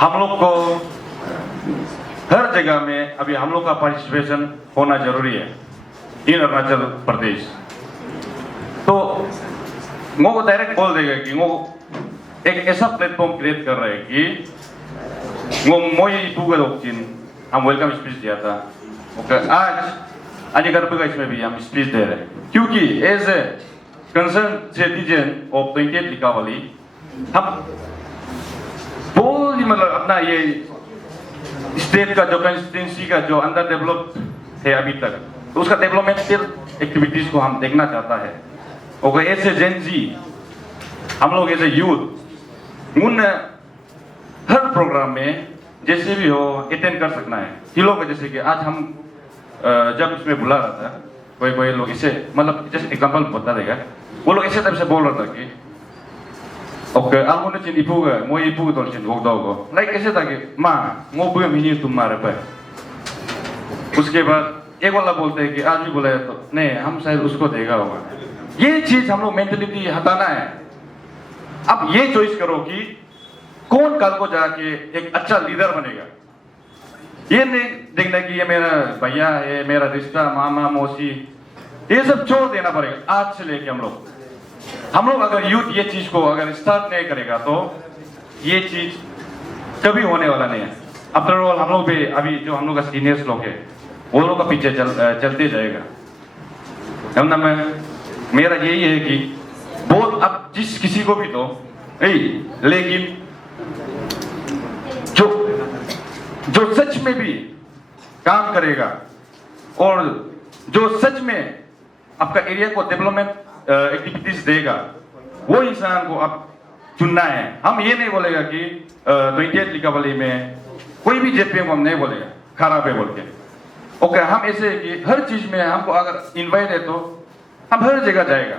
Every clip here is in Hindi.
हम लोग को हर जगह में अभी हम लोग का पार्टिसिपेशन होना जरूरी है इन अरुणाचल प्रदेश। तो वो को डायरेक्ट बोल देगा कि वो एक ऐसा प्लेटफॉर्म क्रिएट कर रहे हैं कि वो मोई पूगा दोक्चिन हम वेलकम स्पीच दिया था। आज अनिगर्भ इसमें भी हम स्पीच दे रहे हैं क्योंकि as a concern citizen of 28 Likabali हम बहुत ही मतलब अपना ये स्टेट का जो कंस्टिट्यूंसी का जो अंडर डेवलप है अभी तक, तो उसका डेवलपमेंटल एक्टिविटीज को हम देखना चाहता है। और ऐसे जेन जी हम लोग ऐसे यूथ उन हर प्रोग्राम में जैसे भी हो अटेंड कर सकना है। ये लोग जैसे कि आज हम जब इसमें बुला रहा था कोई कोई लोग इसे मतलब जैसे एग्जाम्पल बता देगा, वो लोग ऐसे टाइप से बोल रहा था कि ओके आलमोने चिन इपुगा मोई इपुगा तो चिन वो दोगो लाइक ऐसे था कि माँ मो बुए मिनी तुम मारे पे। उसके बाद एक वाला बोलते हैं कि आज भी बुलाया तो नहीं हम शायद उसको देगा होगा। ये चीज हम लोग मेंटलिटी हटाना है। अब ये चॉइस करो कि कौन कल को जाके एक अच्छा लीडर बनेगा। ये नहीं देखना कि ये मेरा भैया है, मेरा रिश्ता मामा मौसी, ये सब छोड़ देना पड़ेगा आज से लेके। हम लोग अगर यूथ ये चीज को अगर स्टार्ट नहीं करेगा तो ये चीज कभी होने वाला नहीं है। आफ्टर ऑल हम लोग भी अभी जो हम लोग का सीनियर्स लोग है वो लोग का पीछे चलते जाएगा। मेरा यही है कि बहुत अब जिस किसी को भी तो लेकिन जो सच में भी काम करेगा और जो सच में आपका एरिया को डेवलपमेंट एक्टिविटीज देगा वो इंसान को अब चुनना है। हम ये नहीं बोलेगा कि 28 लिकावली में कोई भी जेपी हम नहीं बोलेगा खराब है बोल के। ओके हम ऐसे कि हर चीज में हमको अगर इनवाइट है तो हम हर जगह जाएगा।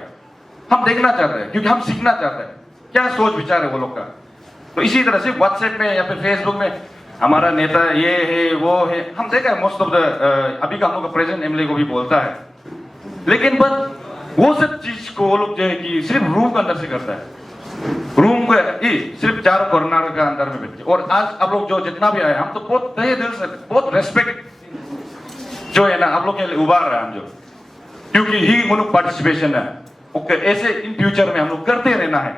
हम देखना चाहते हैं क्योंकि हम सीखना चाहते हैं क्या सोच विचार है वो लोग का। तो इसी तरह से व्हाट्सएप में या फिर फेसबुक में हमारा नेता ये है वो है, हम देखा है मोस्ट ऑफ द अभी का हम लोग का प्रेजेंट एमएलए को भी बोलता है, लेकिन बस वो सब चीज को वो लोग जो है कि सिर्फ रूम के अंदर से करता है। रूम को सिर्फ 4 कॉर्नर का अंदर में बैठ के। और आज आप लोग जो जितना भी आए हम तो बहुत तहे दिल से बहुत रेस्पेक्ट जो है ना आप लोग के लिए उबार रहे हैं हम जो, क्योंकि ही उन पार्टिसिपेशन है। ओके ऐसे इन फ्यूचर में हम लोग करते रहना है।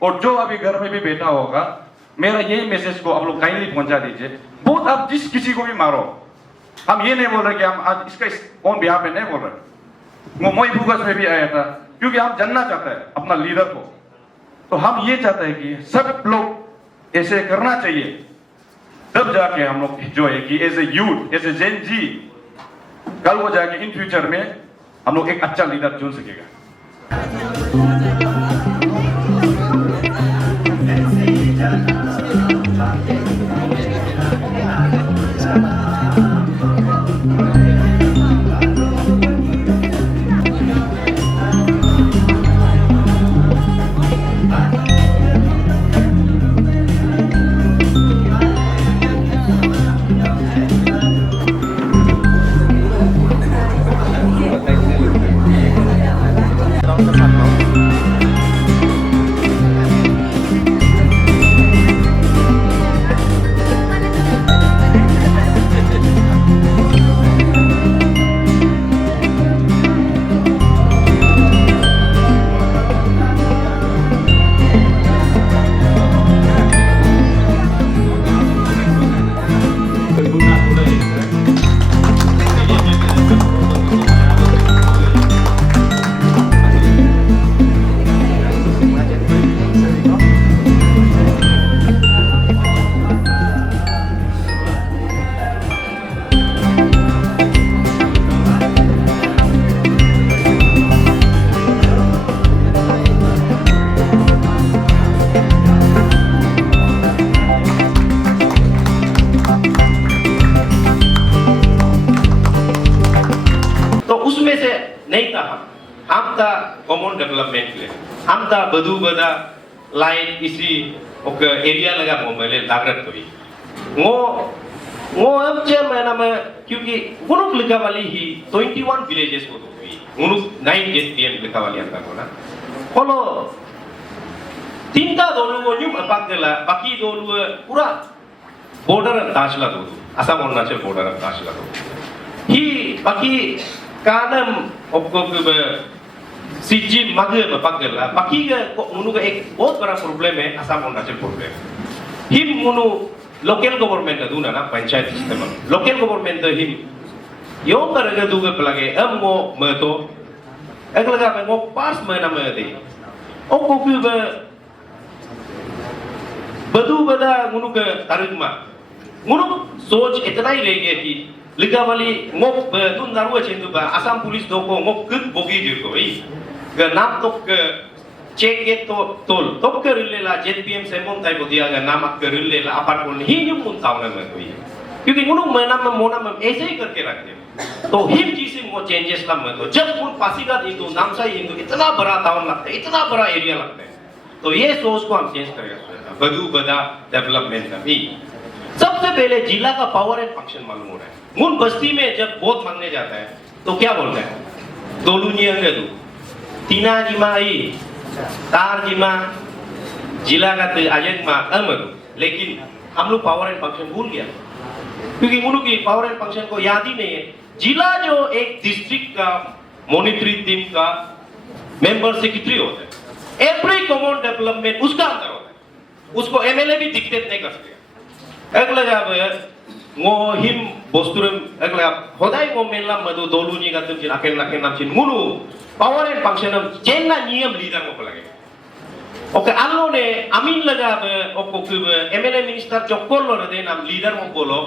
और जो अभी घर में भी बैठा होगा मेरा यही मैसेज को आप लोग काइंडली पहुंचा दीजिए। बहुत आप जिस किसी को भी मारो, हम ये नहीं बोल रहे कि हम आज इसका ऑन बिहाफ पे नहीं बोल रहे। वो मोई फोकस में भी आया था क्योंकि हम जानना चाहते हैं अपना लीडर को। तो हम ये चाहते हैं कि सब लोग ऐसे करना चाहिए, तब जाके हम लोग जो है कि as a youth as a Gen Z कल वो जाके इन फ्यूचर में हम लोग एक अच्छा लीडर चुन सकेगा। नहीं था हम था कॉमन डेवलपमेंट ले हम था बधु बदा लाइन इसी ओक एरिया लगा मोबाइल लागत हुई वो अब जब मैं ना मैं क्योंकि गुनुक लिखा वाली ही 21 विलेजेस को हुई गुनुक 9 JPM लिखा वाली अंदर को ना kalau tinta dulu nyum apa gela baki dulu pura border tasla dulu asam Arunachal border tasla dulu hi baki kanam opko ke siji mage apa gela baki ke munu का एक बहुत बड़ा प्रॉब्लम है असम अरुणाचल प्रॉब्लम हिम मुनु लोकल गवर्नमेंट का दूना ना पंचायत सिस्टम लोकल गवर्नमेंट हिम यो करके दूगे पलगे मो मतो अगला का मो पास में ना में दे ओ को फिर बधु बदा मुनु के तारिकमा मुनु सोच इतना ही रह गया कि लिखा वाली मो तुम नारुआ चेंदु बा असम पुलिस दो को मो कुछ बोगी दियो को ही ग नाम तो के चेक के तो के रिलेला JPM सेमों टाइप दिया ग नाम के रिलेला अपार्ट को ही न्यू मुंताव में कोई क्योंकि मुनु मना में मोना में ऐसे ही करके रखते तो हिम चीज़ में वो चेंजेस ला में तो जब उन पासीघाट हिंदू नामसाई हिंदू इतना बड़ा टाउन लगता है इतना बड़ा एरिया लगता है तो ये सोच को हम चेंज करेंगे बधु बदा डेवलपमेंट का भी सबसे पहले जिला का पावर एंड फंक्शन मालूम हो रहा है मुन बस्ती में जब वोट मांगने जाता है तो क्या बोलते हैं दोलुनिया के दो तीना जिमाई तार जिमा जिला का अजय मा अमर लेकिन हम लोग पावर एंड फंक्शन भूल गया क्योंकि मुनु की पावर एंड फंक्शन को याद ही नहीं है जिला जो एक डिस्ट्रिक्ट का मॉनिटरिंग टीम का मेंबर सेक्रेटरी होता है एवरी कॉमन डेवलपमेंट उसका अंदर होता है उसको MLA भी डिक्टेट नहीं कर सकते अगला जब वो हिम बोस्तुरम अगला होदाई वो मेला मधु दोलुनी का तुम चिन अकेला के नाम चिन मुनु पावर एंड फंक्शन हम चेन्ना नियम लीडर को लगे ओके आलो ने अमीन लगा ओको MLA मिनिस्टर चौकोल लो रहे नाम लीडर को बोलो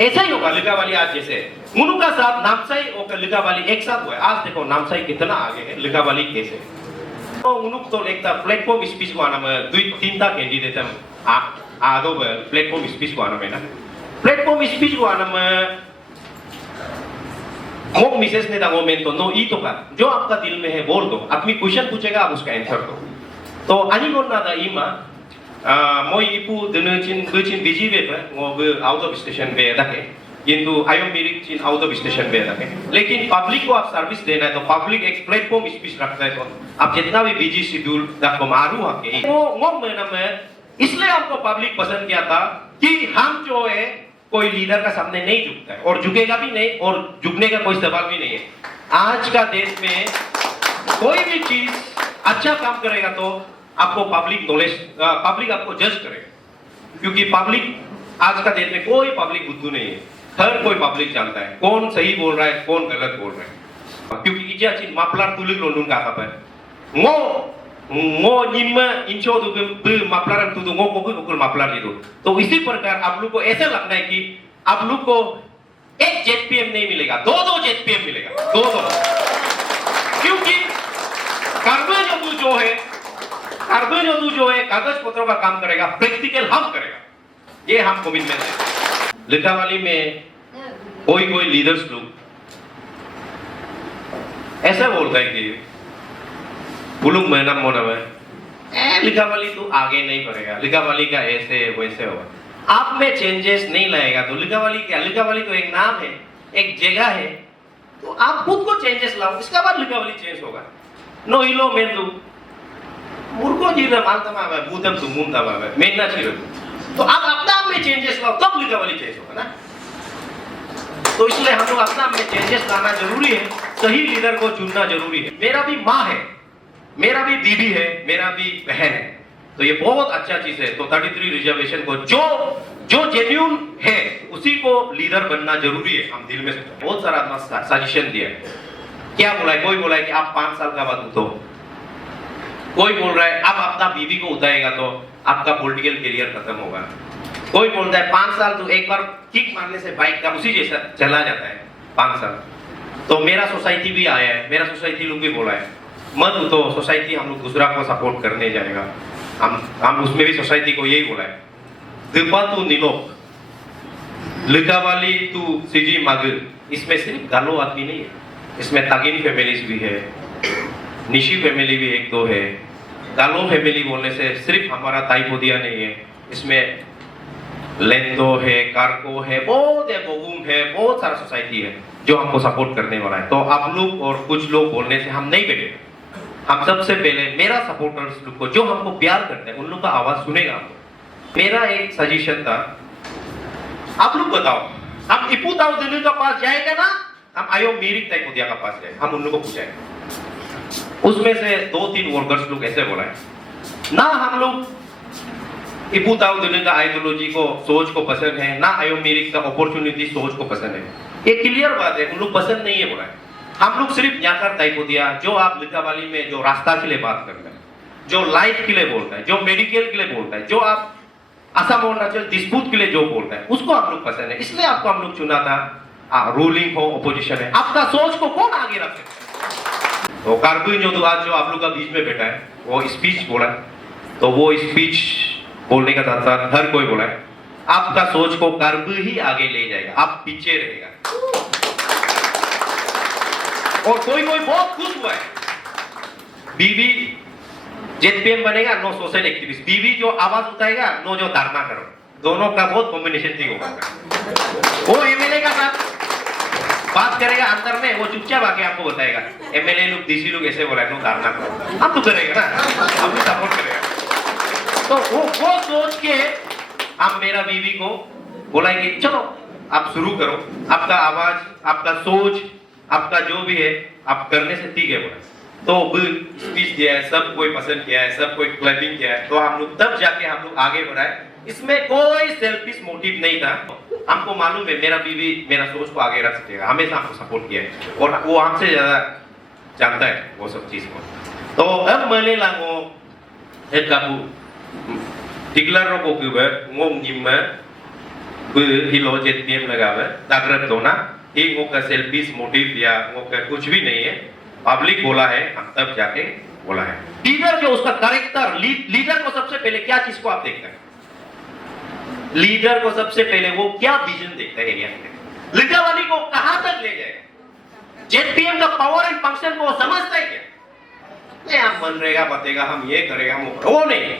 ऐसा ही होगा लिखा वाली आज जैसे मुनु का साथ नामसाई और लिखा वाली एक साथ हुआ आज देखो नामसाई कितना आगे है लिखा वाली कैसे तो मुनु तो एक था प्लेटफॉर्म स्पीच को आना में दो तीन था कैंडिडेट हम आदो प्लेटफॉर्म स्पीच को आना में ना प्लेटफॉर्म स्पीच को आना में मोक मिसेस ने दांगो में तो नो ई तो का जो आपका दिल में है बोल दो आदमी क्वेश्चन पूछेगा आप उसका आंसर दो तो ani gon nada ima moi ipu denecin becin biji be ngo out of station be dake किंतु आयो मिरिक चीन आउट ऑफ स्टेशन पे रखे लेकिन पब्लिक को आप सर्विस देना है तो पब्लिक एक प्लेटफॉर्म स्पीच रखता है तो आप जितना भी बिजी शेड्यूल आपको मारू आके वो महीना में इसलिए आपको पब्लिक पसंद किया था कि हम जो है कोई लीडर का सामने नहीं झुकता है और झुकेगा भी नहीं और झुकने का कोई सवाल भी नहीं है आज का देश में कोई भी चीज अच्छा काम करेगा तो आपको पब्लिक नॉलेज पब्लिक आपको जज करेगा क्योंकि पब्लिक आज का देश में कोई पब्लिक बुद्धू नहीं है हर कोई पब्लिक जानता है कौन सही बोल रहा है कौन गलत बोल रहा है क्योंकि इजा चीज मापलार तुलिक लोनुन का पर ngो निम्म इंचो दु मापलार तु ngो को मापलार दे दो तो इसी प्रकार आप लोग को ऐसे लगना है कि आप लोग को एक जेपीएम नहीं मिलेगा दो जेपीएम मिलेगा दो क्योंकि कार्बन जो है कागज पत्रों का काम करेगा प्रैक्टिकल हम करेगा ये हम कमिटमेंट है लिखावाली में कोई लीडर्स लोग ऐसा बोलता है कि बुलुंग महीना मोना में लिखावाली तो आगे नहीं बढ़ेगा लिखावाली का ऐसे वैसे होगा आप में चेंजेस नहीं लाएगा तो लिखावाली क्या लिखावाली तो एक नाम है एक जगह है तो आप खुद को चेंजेस लाओ इसके बाद लिखावाली चेंज होगा नो इलो मेंदु मुर्को जीरा मालता मावे बूतम तु मुंता मावे मेन्ना चिरो तो आप अपना में चेंजेस लाओ तब लिखावाली चेंज होगा ना तो इसलिए हम लोग अपना में चेंजेस लाना जरूरी है सही लीडर को चुनना जरूरी है मेरा भी माँ है मेरा भी बीबी है मेरा भी बहन है तो ये बहुत अच्छा चीज है तो 33 रिजर्वेशन को जो जेन्युइन है उसी को लीडर बनना जरूरी है हम दिल में बहुत सारा सजेशन दिया क्या बोला है कोई बोला है कि आप 5 साल का बाद उठो कोई बोल रहा है अब अपना बीबी को उठाएगा तो आपका पॉलिटिकल करियर खत्म होगा कोई बोलता है 5 साल तो एक बार किक मारने से बाइक का उसी जैसा चला जाता है 5 साल तो मेरा सोसाइटी भी आया है मेरा सोसाइटी लोग भी बोला है मत तो सोसाइटी हम लोग दूसरा को सपोर्ट करने जाएगा हम उसमें भी सोसाइटी को यही बोला है दिपा तू निलोक लिखावाली तू सीजी मागर इसमें सिर्फ गालो आदमी नहीं है इसमें तागिन फैमिलीज भी है, निशी फैमिली भी एक दो है, गालो फैमिली बोलने से सिर्फ हमारा ताइपोदिया नहीं है, इसमें लेंदो है, कार्को है, बहुत है, बोगुम है, बहुत सारा सोसाइटी है जो हमको सपोर्ट करने वाला है। तो आप लोग और कुछ लोग बोलने से हम नहीं बैठे। हम सबसे पहले मेरा सपोर्टर्स लोग को जो हमको प्यार करते हैं उन लोग का आवाज सुनेगा हमको। मेरा एक सजेशन था, आप लोग बताओ, हम इपू ताऊ दिल्ली का पास जाएगा ना, हम आयो मीरिक ताइपोदिया का पास जाए, हम उन लोगों को पूछाएंगे। उसमें से 2-3 वर्कर्स लोग ऐसे बोला है ना, हम लोग इपू ताऊ दिल्ली का आइडियोलॉजी को, सोच को पसंद है ना, आयो मीरिक का अपॉर्चुनिटी सोच को पसंद है। ये क्लियर बात है, उन लोग पसंद नहीं है बोला है। हम लोग सिर्फ न्याकर ताइपोदिया जो आप लिकावाली में जो रास्ता के लिए बात करते हैं, जो लाइट के लिए बोलता है, जो मेडिकल के लिए बोलता है, जो आप असम अरुणाचल डिस्प्यूट के लिए जो बोलता है, उसको आप लोग पसंद है, इसलिए आपको हम लोग चुना था। रूलिंग हो, अपोजिशन है, आपका सोच को कौन आगे रख सकता है? तो कारकुन जो आज जो आप लोग का बीच में बैठा है वो स्पीच बोला, तो वो स्पीच बोलने का साथ साथ हर कोई बोला है आपका सोच को कर्ब ही आगे ले जाएगा, आप पीछे रहेगा। और कोई कोई बहुत खुश हुआ है, बीबी जेपीएम बनेगा, नो सोशल एक्टिविस्ट, बीबी जो आवाज उठाएगा, नो जो धरना करो, दोनों का बहुत कॉम्बिनेशन ठीक होगा। वो एमएलए का साथ बात करेगा अंदर में, वो चुपचाप आके आपको बताएगा एमएलए लोग, डीसी लोग ऐसे बोला है, नो धरना करो, हम तो करेगा ना, हम भी सपोर्ट करेगा। तो वो सोच के हम मेरा बीवी को बोलाएंगे, चलो आप शुरू करो, आपका आवाज, आपका सोच, आपका जो भी है आप करने से ठीक है बोला। तो स्पीच दिया है, सब कोई पसंद किया है, सब कोई क्लैपिंग किया है, तो हम लोग तब जाके हम लोग आगे बढ़ाए। इसमें कोई सेल्फिश मोटिव नहीं था, हमको मालूम है मेरा बीवी मेरा सोच को आगे रख सकेगा, हमेशा हमको सपोर्ट किया है और वो हमसे ज्यादा जानता है वो सब चीज को। तो अब मैंने लागो एक काबू टिकलर रो को ngom nyimma bu hilo jetpiem लगावे दागरत दोना, ये ngok का सेल्फिश मोटिव या ngok का कुछ भी नहीं है, पब्लिक बोला है, हम तब जाके बोला है। लीडर जो उसका कैरेक्टर, लीडर को सबसे पहले क्या चीज को आप देखते हैं? लीडर को सबसे पहले वो क्या विजन देखता है एरिया में, लिकावाली को कहां तक ले जाएगा, जेपीएम का पावर एंड फंक्शन को समझता है क्या? नहीं, हम मनरेगा बतेगा, हम ये करेगा, हम वो नहीं है।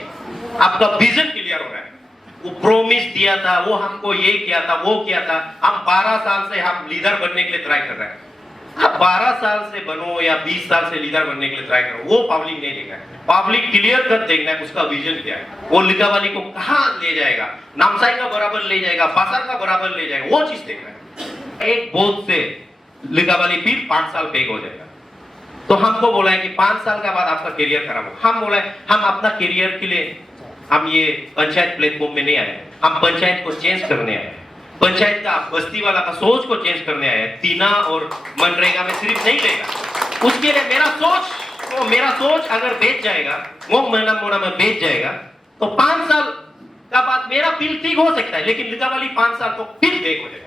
आपका विजन क्लियर हो रहा है, वो प्रॉमिस दिया था, वो हमको ये किया था, वो किया था। हम 12 साल से हम लीडर बनने के लिए ट्राई कर रहे हैं। आप 12 साल से बनो या 20 साल से लीडर बनने के लिए ट्राई करो, वो पब्लिक नहीं देगा। पब्लिक क्लियर कर देखना है उसका विजन क्या है, वो लिकावाली को कहां ले जाएगा, नामसाई का बराबर ले जाएगा, बासर का बराबर ले जाएगा, वो चीज देखना है। एक बोझ से लिकावाली फिर 5 साल पेग हो जाएगा। तो हमको बोला है कि 5 साल का बाद आपका करियर खराब हो। हम बोला है हम अपना करियर के लिए हम ये पंचायत प्लेटफॉर्म में नहीं आए, हम पंचायत को चेंज करने आए, पंचायत का बस्ती वाला का सोच को चेंज करने आए। तीना और मनरेगा में सिर्फ नहीं रहेगा, उसके लिए मेरा सोच अगर बेच जाएगा, वो महीना मोना में बेच जाएगा, तो 5 साल का बाद मेरा फील ठीक हो सकता है, लेकिन लिकावाली 5 साल तो फिर बेक हो जाएगा।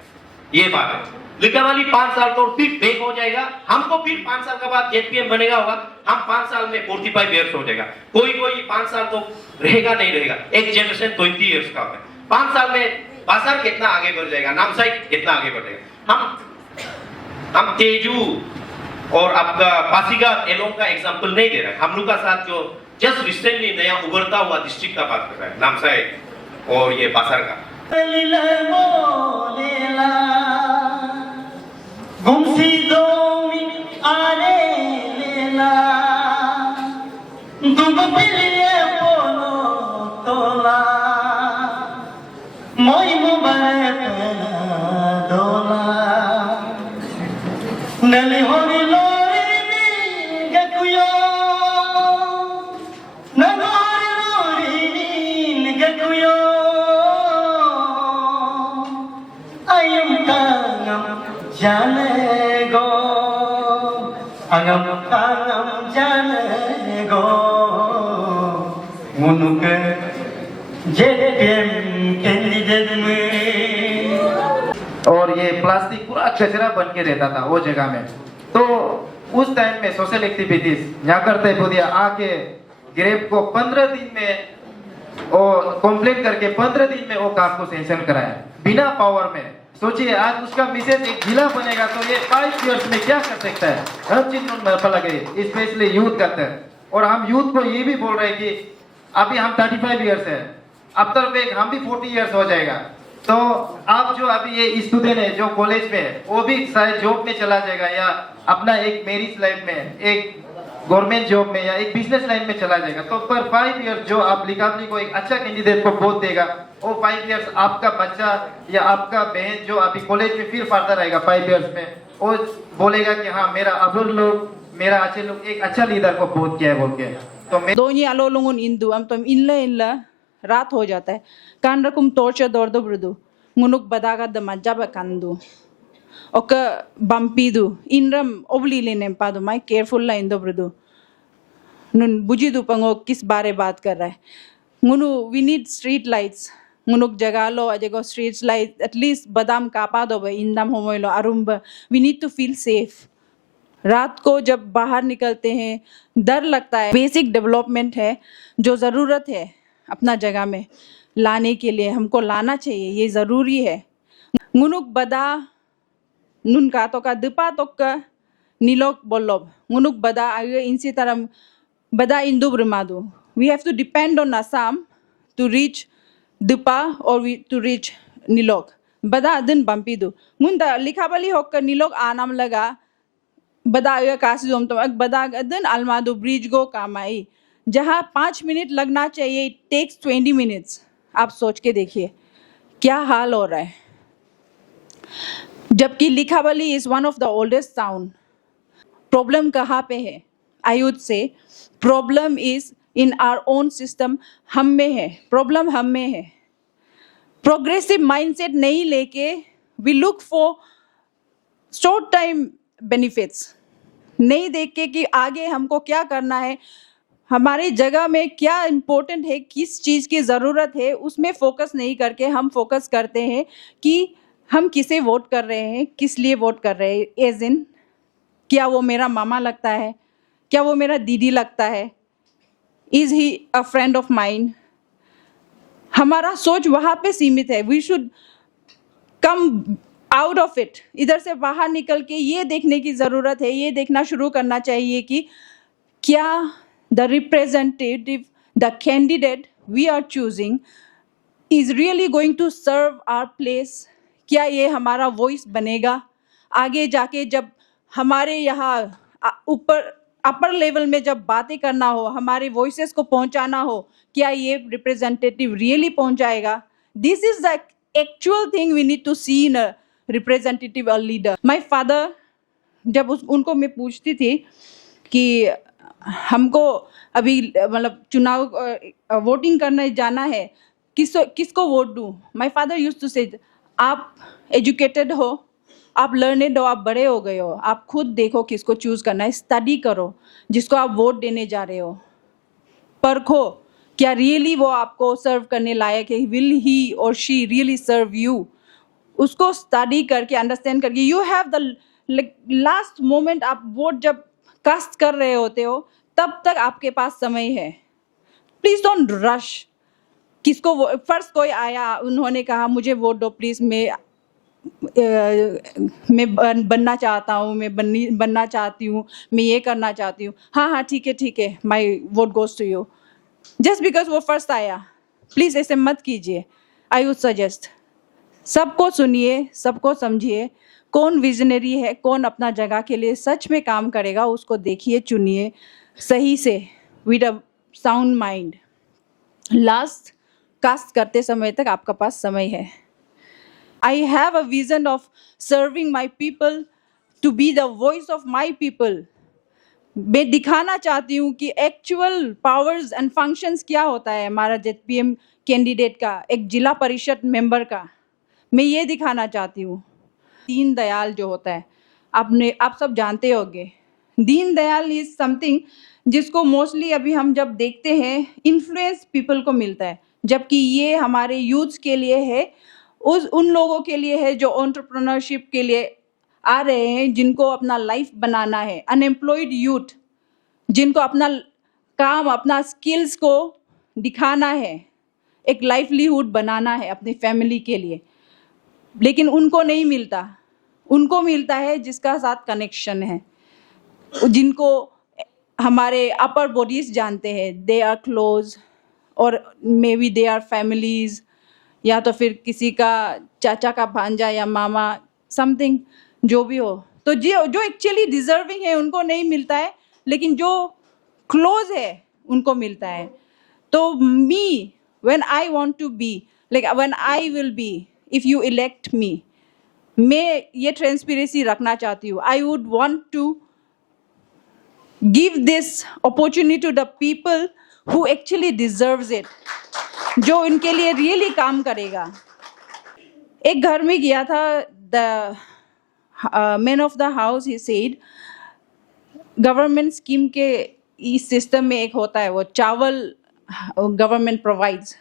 ये बात है, लिकावाली 5 साल तो फिर बेक हो जाएगा। हमको फिर 5 साल के बाद जेपीएम बनेगा होगा, हम 5 साल में 45 इयर्स हो जाएगा। कोई 5 साल तो रहेगा नहीं रहेगा, एक जनरेशन 20 इयर्स का होता है। 5 साल में बासर कितना आगे बढ़ जाएगा, नामसाई कितना आगे बढ़ जाएगा। हम तेजू और आपका पासीघाट एलोंग का एग्जांपल नहीं दे रहे हैं, हम लोग का साथ जो जस्ट रिसेंटली नया उभरता हुआ डिस्ट्रिक्ट का बात कर रहा है, नामसाई और ये बासर का। गुमसी दोमी आने लेला दुब पिलिए बोलो तोला मोई मुबारे दोला नली होरी लोरी नी गकुयो नगोरी लोरी नी गकुयो ayam tangam jane go angam tangam jane go munuk JPM candidate में। और ये प्लास्टिक पूरा कचरा बन के रहता था वो जगह में। तो उस टाइम में सोशल एक्टिविटीज यहाँ करते बोलिए आके ग्रेप को 15 दिन में और कंप्लेंट करके 15 दिन में वो काम को सेंशन कराया बिना पावर में। सोचिए आज उसका मिसेज एक जिला बनेगा तो ये 5 इयर्स में क्या कर सकता है, हर चीज में लगे, स्पेशली यूथ करते हैं। और हम यूथ को ये भी बोल रहे हैं कि अभी हम 35 इयर्स है, अब तक हम भी 40 इयर्स हो जाएगा, तो आप जो अभी ये स्टूडेंट है जो कॉलेज में है वो भी शायद जॉब में चला जाएगा या अपना एक मैरिज लाइफ में, एक गवर्नमेंट जॉब में या एक बिजनेस लाइन में चला जाएगा। तो पर 5 इयर्स जो आप लिकावली को एक अच्छा कैंडिडेट को वोट देगा, वो 5 इयर्स आपका बच्चा या आपका बहन जो अभी कॉलेज में फिर पढ़ता रहेगा 5 इयर्स में, वो बोलेगा कि हाँ मेरा अब्रुल लोग, मेरा अच्छे लोग एक अच्छा लीडर को वोट किया है बोल के। तो मैं दोनी अलो लुंगुन इंदु am tom illa रात हो जाता है कान रकुम torture दो ब्रुदु मुनुक बदागा दमज्जा कंदु ओक बंपीदु इनरम ओबली लेने पादु माई केयरफुल ला इंदो ब्रुदु नुन बुझिदु पंगो किस बारे बात कर रहा है मुनु वी नीड स्ट्रीट लाइट्स मुनुक जगह लो अजेगो स्ट्रीट लाइट एटलीस्ट बदाम कापा दो भाई इंदम होमोइलो अरुम्ब we need to feel safe. रात को जब बाहर निकलते हैं डर लगता है। बेसिक डेवलपमेंट है जो ज़रूरत है अपना जगह में लाने के लिए, हमको लाना चाहिए, ये ज़रूरी है। ngunuk bada nun ka to ka depa to ka nilok bolob ngunuk bada ayo insi taram bada indu brumadu. We have to depend on Assam to reach Depa or to reach Nilok. Bada adin bampidu ngunda likhabali hokka Nilok anam laga बदा काशी जोम तो बदा दिन अलमादो ब्रिज गो कामाई जहाँ 5 मिनट लगना चाहिए इट टेक्स 20 मिनट्स। आप सोच के देखिए क्या हाल हो रहा है। जबकि Likhabali is one of the oldest town. Problem कहाँ पे है? I would say problem is in our own system. हम में है प्रॉब्लम, हम में है। प्रोग्रेसिव माइंडसेट नहीं लेके we look for short time benefits, नहीं देख के कि आगे हमको क्या करना है, हमारी जगह में क्या इम्पोर्टेंट है, किस चीज़ की ज़रूरत है, उसमें फोकस नहीं करके हम फोकस करते हैं कि हम किसे वोट कर रहे हैं, किस लिए वोट कर रहे हैं। एज इन क्या वो मेरा मामा लगता है, क्या वो मेरा दीदी लगता है, is he a friend of mine. हमारा सोच वहाँ पे सीमित है। We should come out of it. इधर से बाहर निकल के ये देखने की ज़रूरत है, ये देखना शुरू करना चाहिए कि क्या the representative, the candidate we are choosing is really going to serve our place. क्या ये हमारा वॉइस बनेगा आगे जाके, जब हमारे यहाँ ऊपर अपर लेवल में जब बातें करना हो, हमारे वॉइसेस को पहुंचाना हो, क्या ये रिप्रेजेंटेटिव रियली पहुंचाएगा? This is the actual thing we need to see in a representative, a leader. My father, जब उनको मैं पूछती थी कि हमको अभी मतलब चुनाव वोटिंग करने जाना है, किसको वोट दूं, माय फादर यूज्ड टू से आप एजुकेटेड हो, आप लर्नेड हो, आप बड़े हो गए हो, आप खुद देखो किसको चूज करना है, स्टडी करो जिसको आप वोट देने जा रहे हो, परखो क्या रियली वो आपको सर्व करने लायक है, विल ही और शी रियली सर्व यू। उसको स्टडी करके, अंडरस्टैंड करके, you have the last moment. आप वोट जब कास्ट कर रहे होते हो तब तक आपके पास समय है। Please don't rush. किसको फर्स्ट कोई आया, उन्होंने कहा मुझे वोट दो प्लीज, मैं बनना चाहता हूँ, मैं बनना चाहती हूँ, मैं ये करना चाहती हूँ। हाँ ठीक है, my vote goes to you. Just because वो फर्स्ट आया, प्लीज ऐसे मत कीजिए। आई वुड सजेस्ट सबको सुनिए, सबको समझिए, कौन विजनरी है, कौन अपना जगह के लिए सच में काम करेगा, उसको देखिए, चुनिए सही से, with a sound mind. Last cast करते समय तक आपका पास समय है। I have a vision of serving my people, to be the voice of my people. मैं दिखाना चाहती हूँ कि एक्चुअल पावर्स एंड फंक्शंस क्या होता है हमारा जेपीएम कैंडिडेट का, एक जिला परिषद मेंबर का। मैं ये दिखाना चाहती हूँ। दीन दयाल जो होता है, आप सब जानते होंगे, दीन दयाल इज समथिंग जिसको मोस्टली अभी हम जब देखते हैं इन्फ्लुएंस पीपल को मिलता है, जबकि ये हमारे यूथ्स के लिए है, उन लोगों के लिए है जो एंटरप्रेन्योरशिप के लिए आ रहे हैं, जिनको अपना लाइफ बनाना है, अनएम्प्लॉयड यूथ जिनको अपना काम, अपना स्किल्स को दिखाना है, एक लाइवलीहुड बनाना है अपनी फैमिली के लिए। लेकिन उनको नहीं मिलता। उनको मिलता है जिसका साथ कनेक्शन है, जिनको हमारे अपर बॉडीज जानते हैं, दे आर क्लोज, और may be they our families, या तो फिर किसी का चाचा का भांजा या मामा, समथिंग जो भी हो। तो जो एक्चुअली डिजर्विंग है उनको नहीं मिलता है, लेकिन जो क्लोज है उनको मिलता है। तो me, when I want to be, like when I will be, if you elect me, मैं ये ट्रांसपेरेंसी रखना चाहती हूँ। I would want to give this opportunity to the people who actually deserves it, जो उनके लिए really काम करेगा। एक घर में गया था, the man of the house he said, government scheme के इस सिस्टम में एक होता है वो चावल, गवर्नमेंट प्रोवाइड्स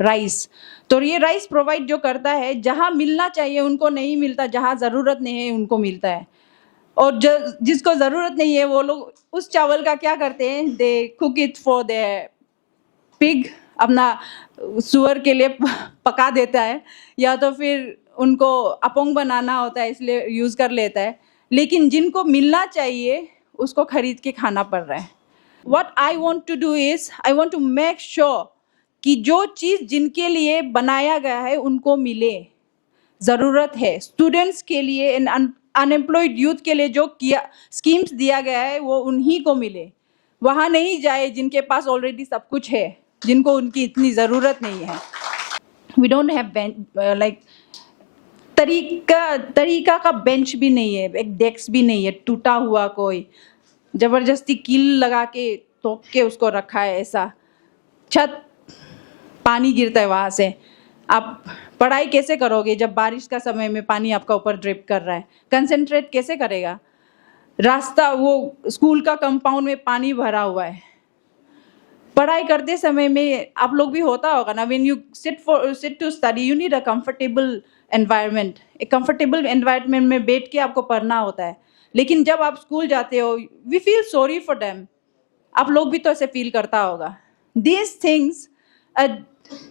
राइस। तो ये राइस प्रोवाइड जो करता है, जहाँ मिलना चाहिए उनको नहीं मिलता, जहाँ ज़रूरत नहीं है उनको मिलता है। और जिसको ज़रूरत नहीं है वो लोग उस चावल का क्या करते हैं, they cook it for their pig, अपना सुअर के लिए पका देता है, या तो फिर उनको अपोंग बनाना होता है इसलिए यूज़ कर लेता है। लेकिन जिनको मिलना चाहिए उसको खरीद के खाना पड़ रहा है। What I want to do is, I want to make sure कि जो चीज़ जिनके लिए बनाया गया है उनको मिले। ज़रूरत है स्टूडेंट्स के लिए, अनएम्प्लॉयड यूथ के लिए जो किया स्कीम्स दिया गया है वो उन्हीं को मिले, वहाँ नहीं जाए जिनके पास ऑलरेडी सब कुछ है, जिनको उनकी इतनी ज़रूरत नहीं है। वी डोंट हैव लाइक तरीका का बेंच भी नहीं है, एक डेस्क भी नहीं है, टूटा हुआ कोई ज़बरदस्ती कील लगा के तोप के उसको रखा है ऐसा। छत पानी गिरता है वहाँ से, आप पढ़ाई कैसे करोगे जब बारिश का समय में पानी आपका ऊपर ड्रिप कर रहा है? कंसंट्रेट कैसे करेगा? रास्ता, वो स्कूल का कंपाउंड में पानी भरा हुआ है। पढ़ाई करते समय में आप लोग भी होता होगा ना, when you sit to study you need a comfortable environment. एक कंफर्टेबल एनवायरनमेंट में बैठ के आपको पढ़ना होता है। लेकिन जब आप स्कूल जाते हो, we feel sorry for them. आप लोग भी तो ऐसे फील करता होगा। दीज थिंग्स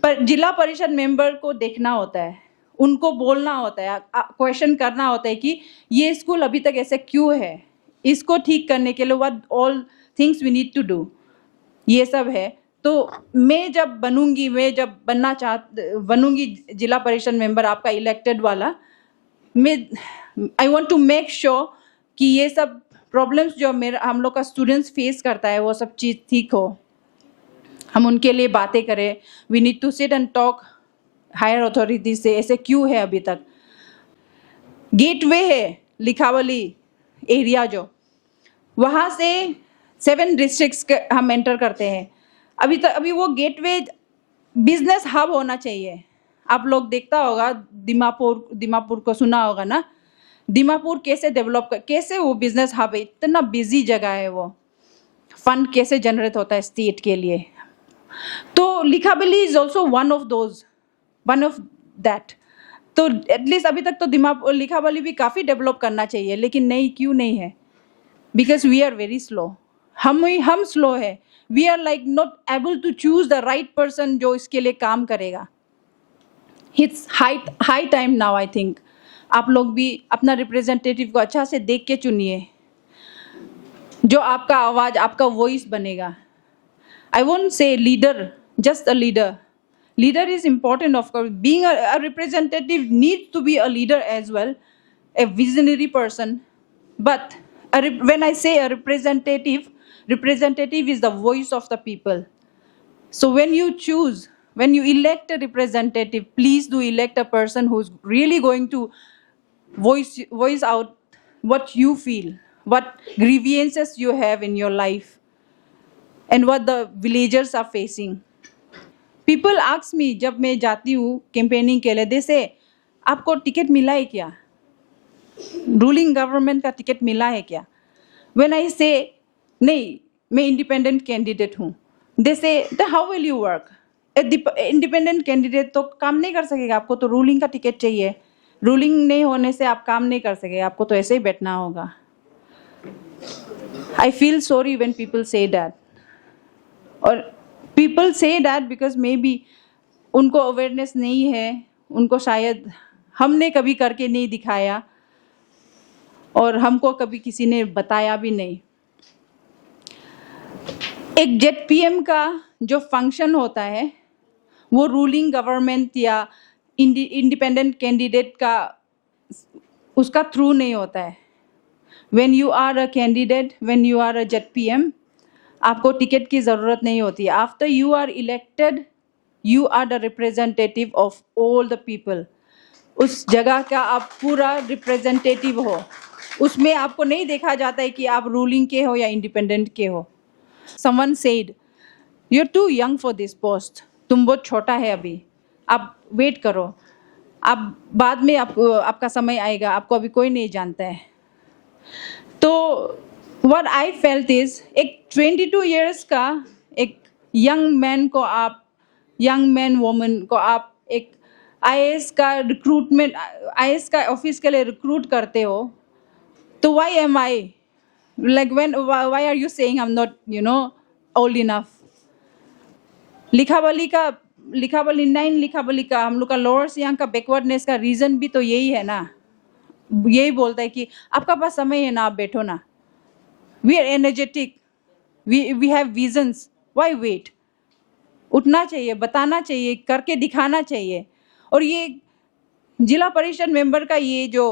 पर जिला परिषद मेंबर को देखना होता है, उनको बोलना होता है, क्वेश्चन करना होता है कि ये स्कूल अभी तक ऐसे क्यों है, इसको ठीक करने के लिए what all things we need to do, ये सब है। तो मैं जब बनूंगी जिला परिषद मेंबर आपका इलेक्टेड वाला, मैं I want to make sure कि ये सब प्रॉब्लम्स जो हम लोग का स्टूडेंट्स फेस करता है वो सब चीज़ ठीक हो, हम उनके लिए बातें करें। We need to sit and talk higher authority से, ऐसे क्यों है अभी तक। गेटवे है लिखावली एरिया जो, वहाँ से 7 डिस्ट्रिक्ट्स हम एंटर करते हैं। अभी वो गेटवे बिजनेस हब होना चाहिए। आप लोग देखता होगा दीमापुर को सुना होगा ना, दीमापुर कैसे डेवलप कैसे वो बिजनेस हब है, इतना बिजी जगह है, वो फंड कैसे जनरेट होता है स्टेट के लिए। तो Likhabali is also one of that. तो एटलीस्ट अभी तक तो लिखावली भी काफ़ी डेवलप करना चाहिए, लेकिन नहीं, क्यों नहीं है? Because we are very slow. हम स्लो है। We are like not able to choose the right person जो इसके लिए काम करेगा। It's high time now, I think आप लोग भी अपना रिप्रेजेंटेटिव को अच्छा से देख के चुनिए, जो आपका आवाज़, आपका वॉइस बनेगा। I won't say leader, just a leader. Leader is important, of course. Being a representative needs to be a leader as well, a visionary person. But when I say a representative is the voice of the people. So when you elect a representative, please do elect a person who's really going to voice out what you feel, what grievances you have in your life, and what the villagers are facing. People ask me जब मैं जाती हूँ कैंपेनिंग के लिए, they say आपको टिकट मिला है क्या, रूलिंग गवर्नमेंट का टिकट मिला है क्या? When I say नहीं, मैं इंडिपेंडेंट कैंडिडेट हूँ, they say how will you work? Independent candidate तो काम नहीं कर सकेगा, आपको तो रूलिंग का टिकट चाहिए। रूलिंग नहीं होने से आप काम नहीं कर सकेगा, आपको तो ऐसे ही बैठना होगा। I feel sorry when people say that. और people say that because maybe उनको अवेयरनेस नहीं है, उनको शायद हमने कभी करके नहीं दिखाया और हमको कभी किसी ने बताया भी नहीं। एक जेडपीएम का जो फंक्शन होता है वो रूलिंग गवर्नमेंट या इंडिपेंडेंट कैंडिडेट का उसका थ्रू नहीं होता है। When you are a candidate, when you are a ZPM, आपको टिकट की ज़रूरत नहीं होती। After you are elected, you are the representative of all the people. उस जगह का आप पूरा रिप्रेजेंटेटिव हो। उसमें आपको नहीं देखा जाता है कि आप रूलिंग के हो या इंडिपेंडेंट के हो। Someone said, you are too young for this post, तुम बहुत छोटा है अभी, आप वेट करो, आप बाद में आपका समय आएगा, आपको अभी कोई नहीं जानता है। तो व्हाट आई फेल्ट इज, एक 22 इयर्स का एक यंग मैन को आप, यंग मैन वुमन को आप एक आईएएस का रिक्रूटमेंट, आईएएस का ऑफिस के लिए रिक्रूट करते हो, तो why am I like why are you saying I am not old enough. Likhabali का 9 लिखावली का हम लोग का लोअर सियांग का बैकवर्डनेस का रीज़न भी तो यही है ना। यही बोलता है कि आपका पास समय है ना, आप बैठो ना। We are energetic, we have visions, why wait. उठना चाहिए, बताना चाहिए, करके दिखाना चाहिए। और ये जिला परिषद मेंबर का ये जो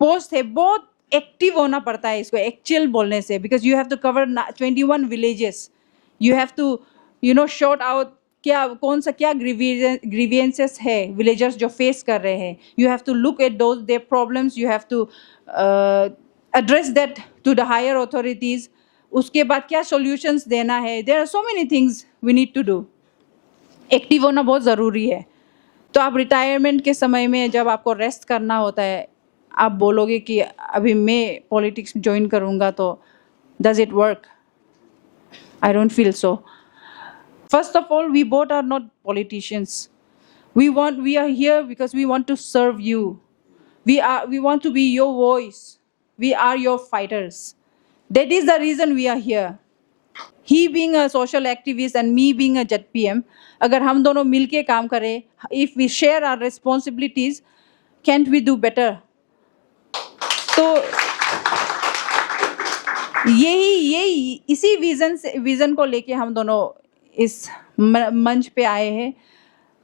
पोस्ट है बहुत एक्टिव होना पड़ता है इसको एक्चुअल बोलने से, because you have to cover 21 villages, you have to short out कौन सा क्या ग्रीवियंसेस है विलेजर्स जो फेस कर रहे हैं। You have to look at those their problems, you have to address that to the higher authorities. उसके बाद क्या सॉल्यूशंस देना है, there are so many things we need to do. Active होना बहुत ज़रूरी है। तो आप रिटायरमेंट के समय में जब आपको रेस्ट करना होता है, आप बोलोगे कि अभी मैं पॉलिटिक्स ज्वाइन करूँगा, तो does it work? I don't feel so. First of all, we both are not politicians. We are here because we want to serve you. We want to be your voice. We are your fighters. That is the reason we are here. He being a social activist and me being a JPM, अगर हम दोनों मिलके काम करें, if we share our responsibilities, can't we do better? तो यही इसी विजन को लेके हम दोनों इस मंच पे आए हैं।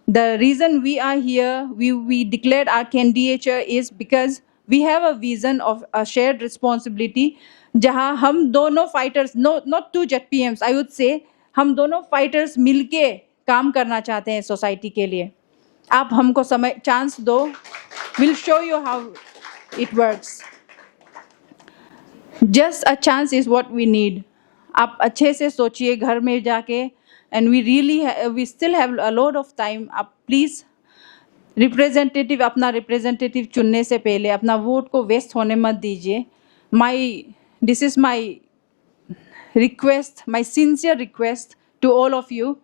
The reason we are here, we declare our candidature is because we have a vision of a shared responsibility, जहां हम दोनों fighters, not two ZPMs, I would say हम दोनों फाइटर्स मिलके काम करना चाहते हैं सोसाइटी के लिए। आप हमको समय चांस दो, will show you how it works. Just a chance is what we need. आप अच्छे से सोचिए घर में जाके, and we still have a lot of time. आप प्लीज़ रिप्रेजेंटेटिव, अपना रिप्रेजेंटेटिव चुनने से पहले अपना वोट को वेस्ट होने मत दीजिए। This is my request, my sincere request to all of you.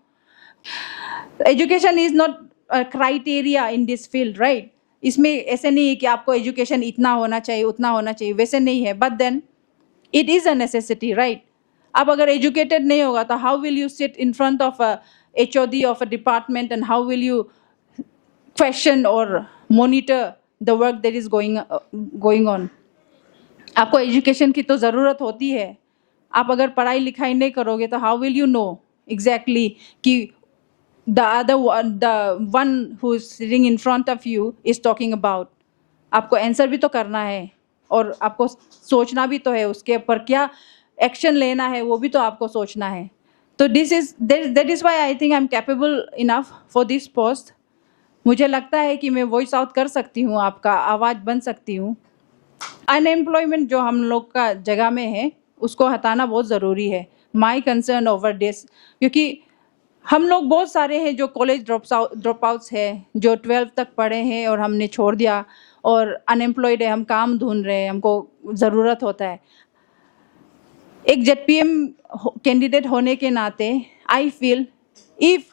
Education is not a criteria in this field, right? इसमें ऐसे नहीं है कि आपको एजुकेशन इतना होना चाहिए, उतना होना चाहिए, वैसे नहीं है। But then it is a necessity, right? आप अगर एजुकेटेड नहीं होगा तो how will you sit in front of a HOD of a department and how will you question और monitor the work that is going on? आपको एजुकेशन की तो ज़रूरत होती है। आप अगर पढ़ाई लिखाई नहीं करोगे तो how will you know exactly कि the one who is sitting in front of you is talking about? आपको आंसर भी तो करना है और आपको सोचना भी तो है, उसके ऊपर क्या एक्शन लेना है वो भी तो आपको सोचना है। तो that is why I think I am capable enough for this post. मुझे लगता है कि मैं वॉइस आउट कर सकती हूँ, आपका आवाज़ बन सकती हूँ। अनएम्प्लॉयमेंट जो हम लोग का जगह में है उसको हटाना बहुत ज़रूरी है। माई कंसर्न ओवर दिस, क्योंकि हम लोग बहुत सारे हैं जो कॉलेज ड्रॉप आउट्स है, जो 12th तक पढ़े हैं और हमने छोड़ दिया और अनएम्प्लॉयड है, हम काम ढूंढ रहे हैं, हमको ज़रूरत होता है। एक जेडपीएम कैंडिडेट होने के नाते I feel if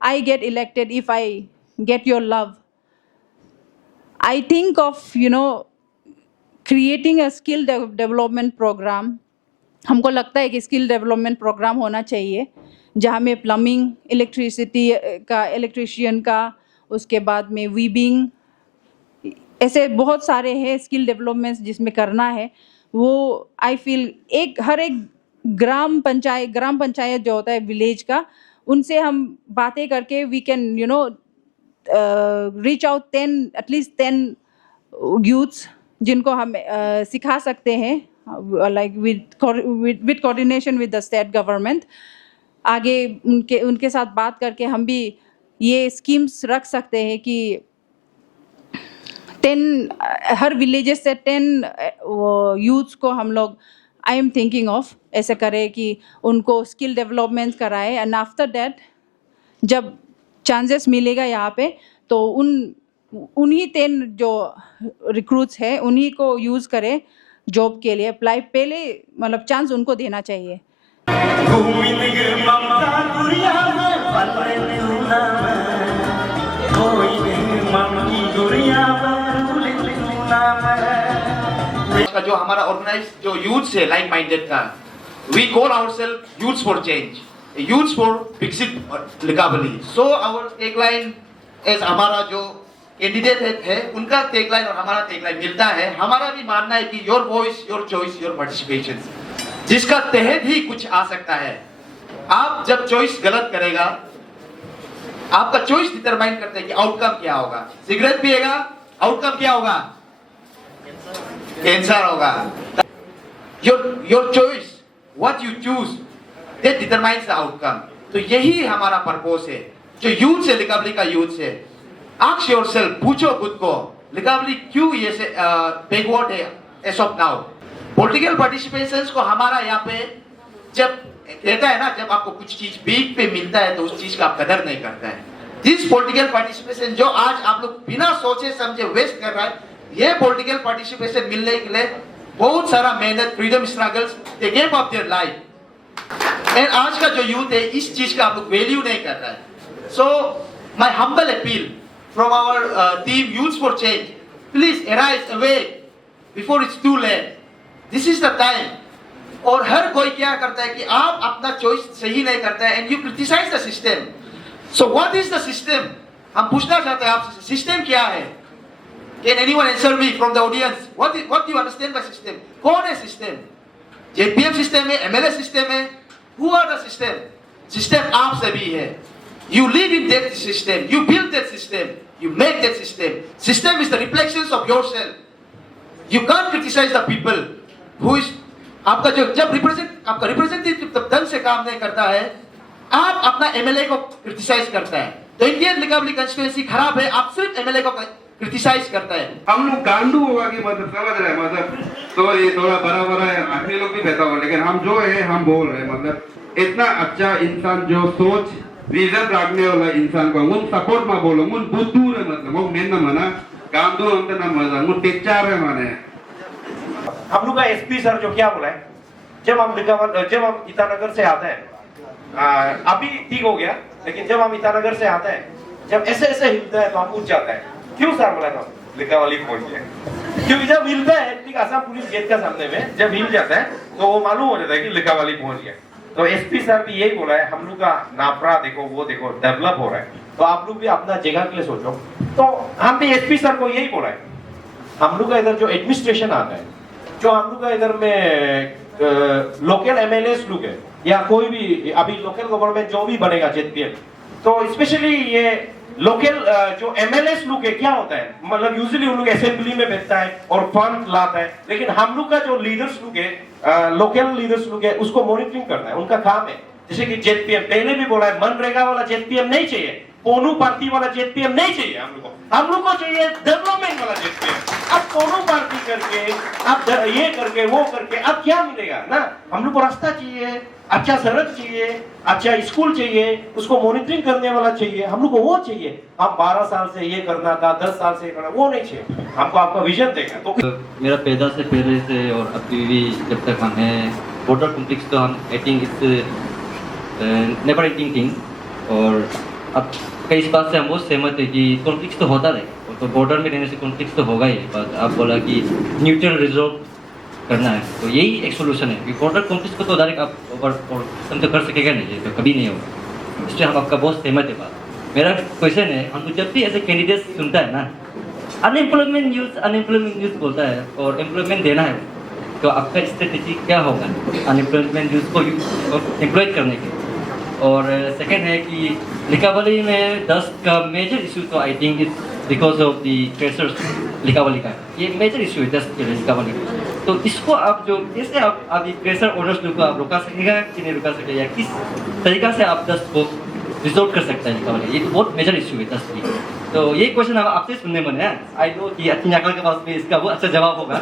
I get elected, if I get your love, I think of creating a skill development program. हमको लगता है कि स्किल डेवलपमेंट प्रोग्राम होना चाहिए जहाँ में प्लम्बिंग, इलेक्ट्रिसिटी का, इलेक्ट्रिशियन का, उसके बाद में वीविंग, ऐसे बहुत सारे हैं स्किल डेवलपमेंट्स जिसमें करना है। वो आई फील हर एक ग्राम पंचायत जो होता है विलेज का, उनसे हम बातें करके we can reach out 10 at least 10 youths जिनको हम सिखा सकते हैं, like with coordination with the state government. आगे उनके साथ बात करके हम भी ये स्कीम्स रख सकते हैं कि 10 हर विलेजेस से 10 यूथ्स को हम लोग, आई एम थिंकिंग ऑफ ऐसे करें कि उनको स्किल डेवलपमेंट कराए, एंड आफ्टर दैट जब चांसेस मिलेगा यहाँ पे तो उन्हीं 10 जो रिक्रूट्स है उन्हीं को यूज़ करें जॉब के लिए अप्लाई, पहले मतलब चांस उनको देना चाहिए। का जो हमारा ऑर्गेनाइज जो यूथ है लाइक माइंडेड का, we call ourselves youths for change, youths for विकसित लिकावली। सो आवर टेगलाइन एज हमारा जो कैंडिडेट है उनका टेगलाइन और हमारा टेगलाइन मिलता है। हमारा भी मानना है कि your voice your choice your participation, जिसका तहत ही कुछ आ सकता है। आप जब चॉइस गलत करेगा, आपका चॉइस डिटरमाइन करता है कि आउटकम क्या होगा। सिगरेट पिएगा, आउटकम क्या होगा? कैंसर होगा। Your choice, what you choose, that determines the outcome. तो यही हमारा पर्पस है जो यूथ से लिकावली का यूथ से। आस्क योरसेल्फ, पूछो खुद को लिकावली क्यों ये से बैकवर्ड है as of now. Political participation को हमारा यहाँ पे जब कहता है ना, जब आपको कुछ चीज बीक पे मिलता है तो उस चीज का आप कदर नहीं करता है। दिस पॉलिटिकल पार्टिसिपेशन जो आज आप लोग बिना सोचे समझे वेस्ट कर रहा है, ये पॉलिटिकल पार्टिसिपेशन मिलने के लिए बहुत सारा मेहनत, freedom struggles, they gave up their life. And आज का जो यूथ है इस चीज का आप लोग वैल्यू नहीं कर रहा है। So my humble appeal from our team youth for change, please arise awake before it's too late. This is the time. और हर कोई क्या करता है कि आप अपना चॉइस सही नहीं करता है and you criticise the system. So what is the system? हम पूछना चाहते हैं आपसे, सिस्टम क्या है? Can anyone answer me from the audience? What do you understand by system? कौन है system? JPM system है, MLA system है? Who are the system? System आप सभी है। You live in that system. You build that system. You make that system. System is the reflections of yourself. You can't criticize the people who is आपका जब आपका रिप्रेजेंटेटिव तब ढंग से काम नहीं करता है, आप अपना MLA को क्रिटिसाइज करता है। तो इंडियन लिकावली कंस्टिट्यूएंसी खराब है, आप सिर्फ MLA को क्रिटिसाइज करता है। हम लोग गांडू होगा कि मतलब समझ रहे हैं, मतलब तो ये थोड़ा बड़ा बड़ा है, आदमी लोग भी बहता होगा, लेकिन हम जो है हम बोल रहे हैं मतलब इतना अच्छा इंसान जो सोच विजन रखने वाला इंसान को उन सपोर्ट में बोलो, उन बुद्धू है मतलब वो मेन ना माना गांडू अंत ना मजा वो टेक्चार है माने। हम लोग का एसपी सर जो क्या बोला है, जब हम ईटानगर से आते हैं, अभी ठीक हो गया, लेकिन जब हम ईटानगर से आते हैं, जब ऐसे ऐसे हिलता है तो हम उठ जाते हैं। क्यों सर? बोला था लिकावली पहुंच गया। क्योंकि जब हिलता है ठीक आसाम पुलिस गेट का सामने में जब हिल जाता है तो वो मालूम हो जाता है कि लिकावली पहुंच गया। तो एसपी सर भी यही बोला है, हम लोग का नापरा देखो, वो देखो डेवलप हो रहा है, तो आप लोग भी अपना जगह के लिए सोचो। तो हम भी एसपी सर को यही बोला है। हम लोग का इधर जो एडमिनिस्ट्रेशन आता है, जो हम लोग का इधर में लोकल एमएलएस लोग है या कोई भी अभी लोकल गवर्नमेंट जो भी बनेगा जेपीएम, तो स्पेशली ये लोकल जो एमएलएस लोग है क्या होता है, मतलब यूजुअली उन लोग असेंबली में बैठता है और फंड लाता है, लेकिन हम लोग का जो लीडर्स लोग है, लोकल लीडर्स लोग है, उसको मॉनिटरिंग करना है, उनका काम है। जैसे कि जेपीएम पहले भी बोला है, मनरेगा वाला जेपीएम नहीं चाहिए, पोनू पार्टी वाला जेपीएम नहीं चाहिए हम लोग को चाहिए डेवलपमेंट वाला जेपीएम। अब पोनू पार्टी करके अब ये करके वो करके अब क्या मिलेगा ना। हम लोग को रास्ता चाहिए, अच्छा सड़क चाहिए, अच्छा स्कूल चाहिए, उसको मॉनिटरिंग करने वाला चाहिए, हम लोग को वो चाहिए। हम 12 साल से ये करना था, 10 साल से करना, वो नहीं चाहिए हमको। आपका विजन देगा तो मेरा पैदा से पहले से और अभी भी जब तक हम हैं बॉर्डर कॉन्फ्लिक्ट, तो हम आई think it's never ending thing. और अब कई इस बात से हम बहुत सहमत है कि कॉन्फ्लिक्ट तो होता रहे, तो बॉर्डर में रहने से कॉन्फ्लिक्ट तो होगा ही। बट आप बोला कि न्यूट्रल रिजॉल्व करना है, तो यही एक सोल्यूशन है। बॉर्डर कॉन्फ्लिक्ट को तो डायरेक्ट आप ओवर तो कर सकेगा नहीं, तो कभी नहीं होगा। इसलिए हम आपका बहुत सहमत है बात। मेरा क्वेश्चन है, हमको जब भी ऐसे कैंडिडेट सुनता है ना, अनएम्प्लॉयमेंट यूथ बोलता है और एम्प्लॉयमेंट देना है, तो आपका स्ट्रेटेजी क्या होगा अनएम्प्लॉयमेंट यूथ को एम्प्लॉय करने के? और सेकंड है कि लिकावली में 10 का मेजर इशू तो I think it's because of the pressures Likhabali का, ये मेजर इशू है 10 के लिकावली। तो इसको आप जो कैसे आप अभी प्रेशर ओनर्स लोग को आप रुका सकेगा कि नहीं रुका सकेगा, या किस तरीका से आप 10 को रिजोल्व कर सकते हैं लिकावली? ये तो बहुत मेजर इशू है 10 की। तो ये क्वेश्चन अब आपसे सुनने मन है। आई नो कि अतिनाकल के पास में इसका बहुत अच्छा जवाब होगा,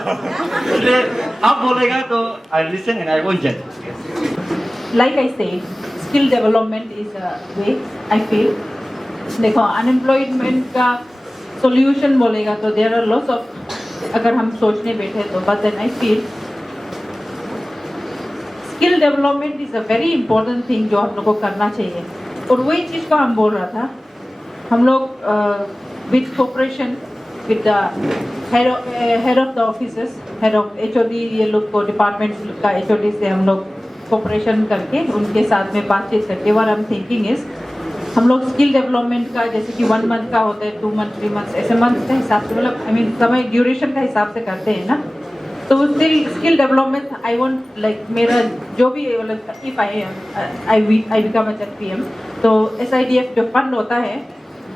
इसलिए आप बोलेगा तो I listen and I won't जज। Like I say, skill development is a way, I feel. देखो अनएम्प्लॉयमेंट का सॉल्यूशन बोलेगा तो देयर आर लॉट्स ऑफ, अगर हम सोचने बैठे तो, but then I feel skill development is a very important thing जो हम लोग को करना चाहिए। और वही चीज़ को हम बोल रहा था, हम लोग with cooperation with the head of the officers, head of HOD, ये लोग को डिपार्टमेंट का HOD से हम लोग कोऑपरेशन करके उनके साथ में बातचीत करके, what I am thinking is हम लोग स्किल डेवलपमेंट का जैसे कि 1 मंथ का होता है, 2 मंथ, 3 मंथ, ऐसे मंथ के हिसाब से, मतलब आई मीन समय ड्यूरेशन का हिसाब से करते हैं ना। तो skill development I want like मेरा जो भी if I become a ZPM, तो SIDF जो फंड होता है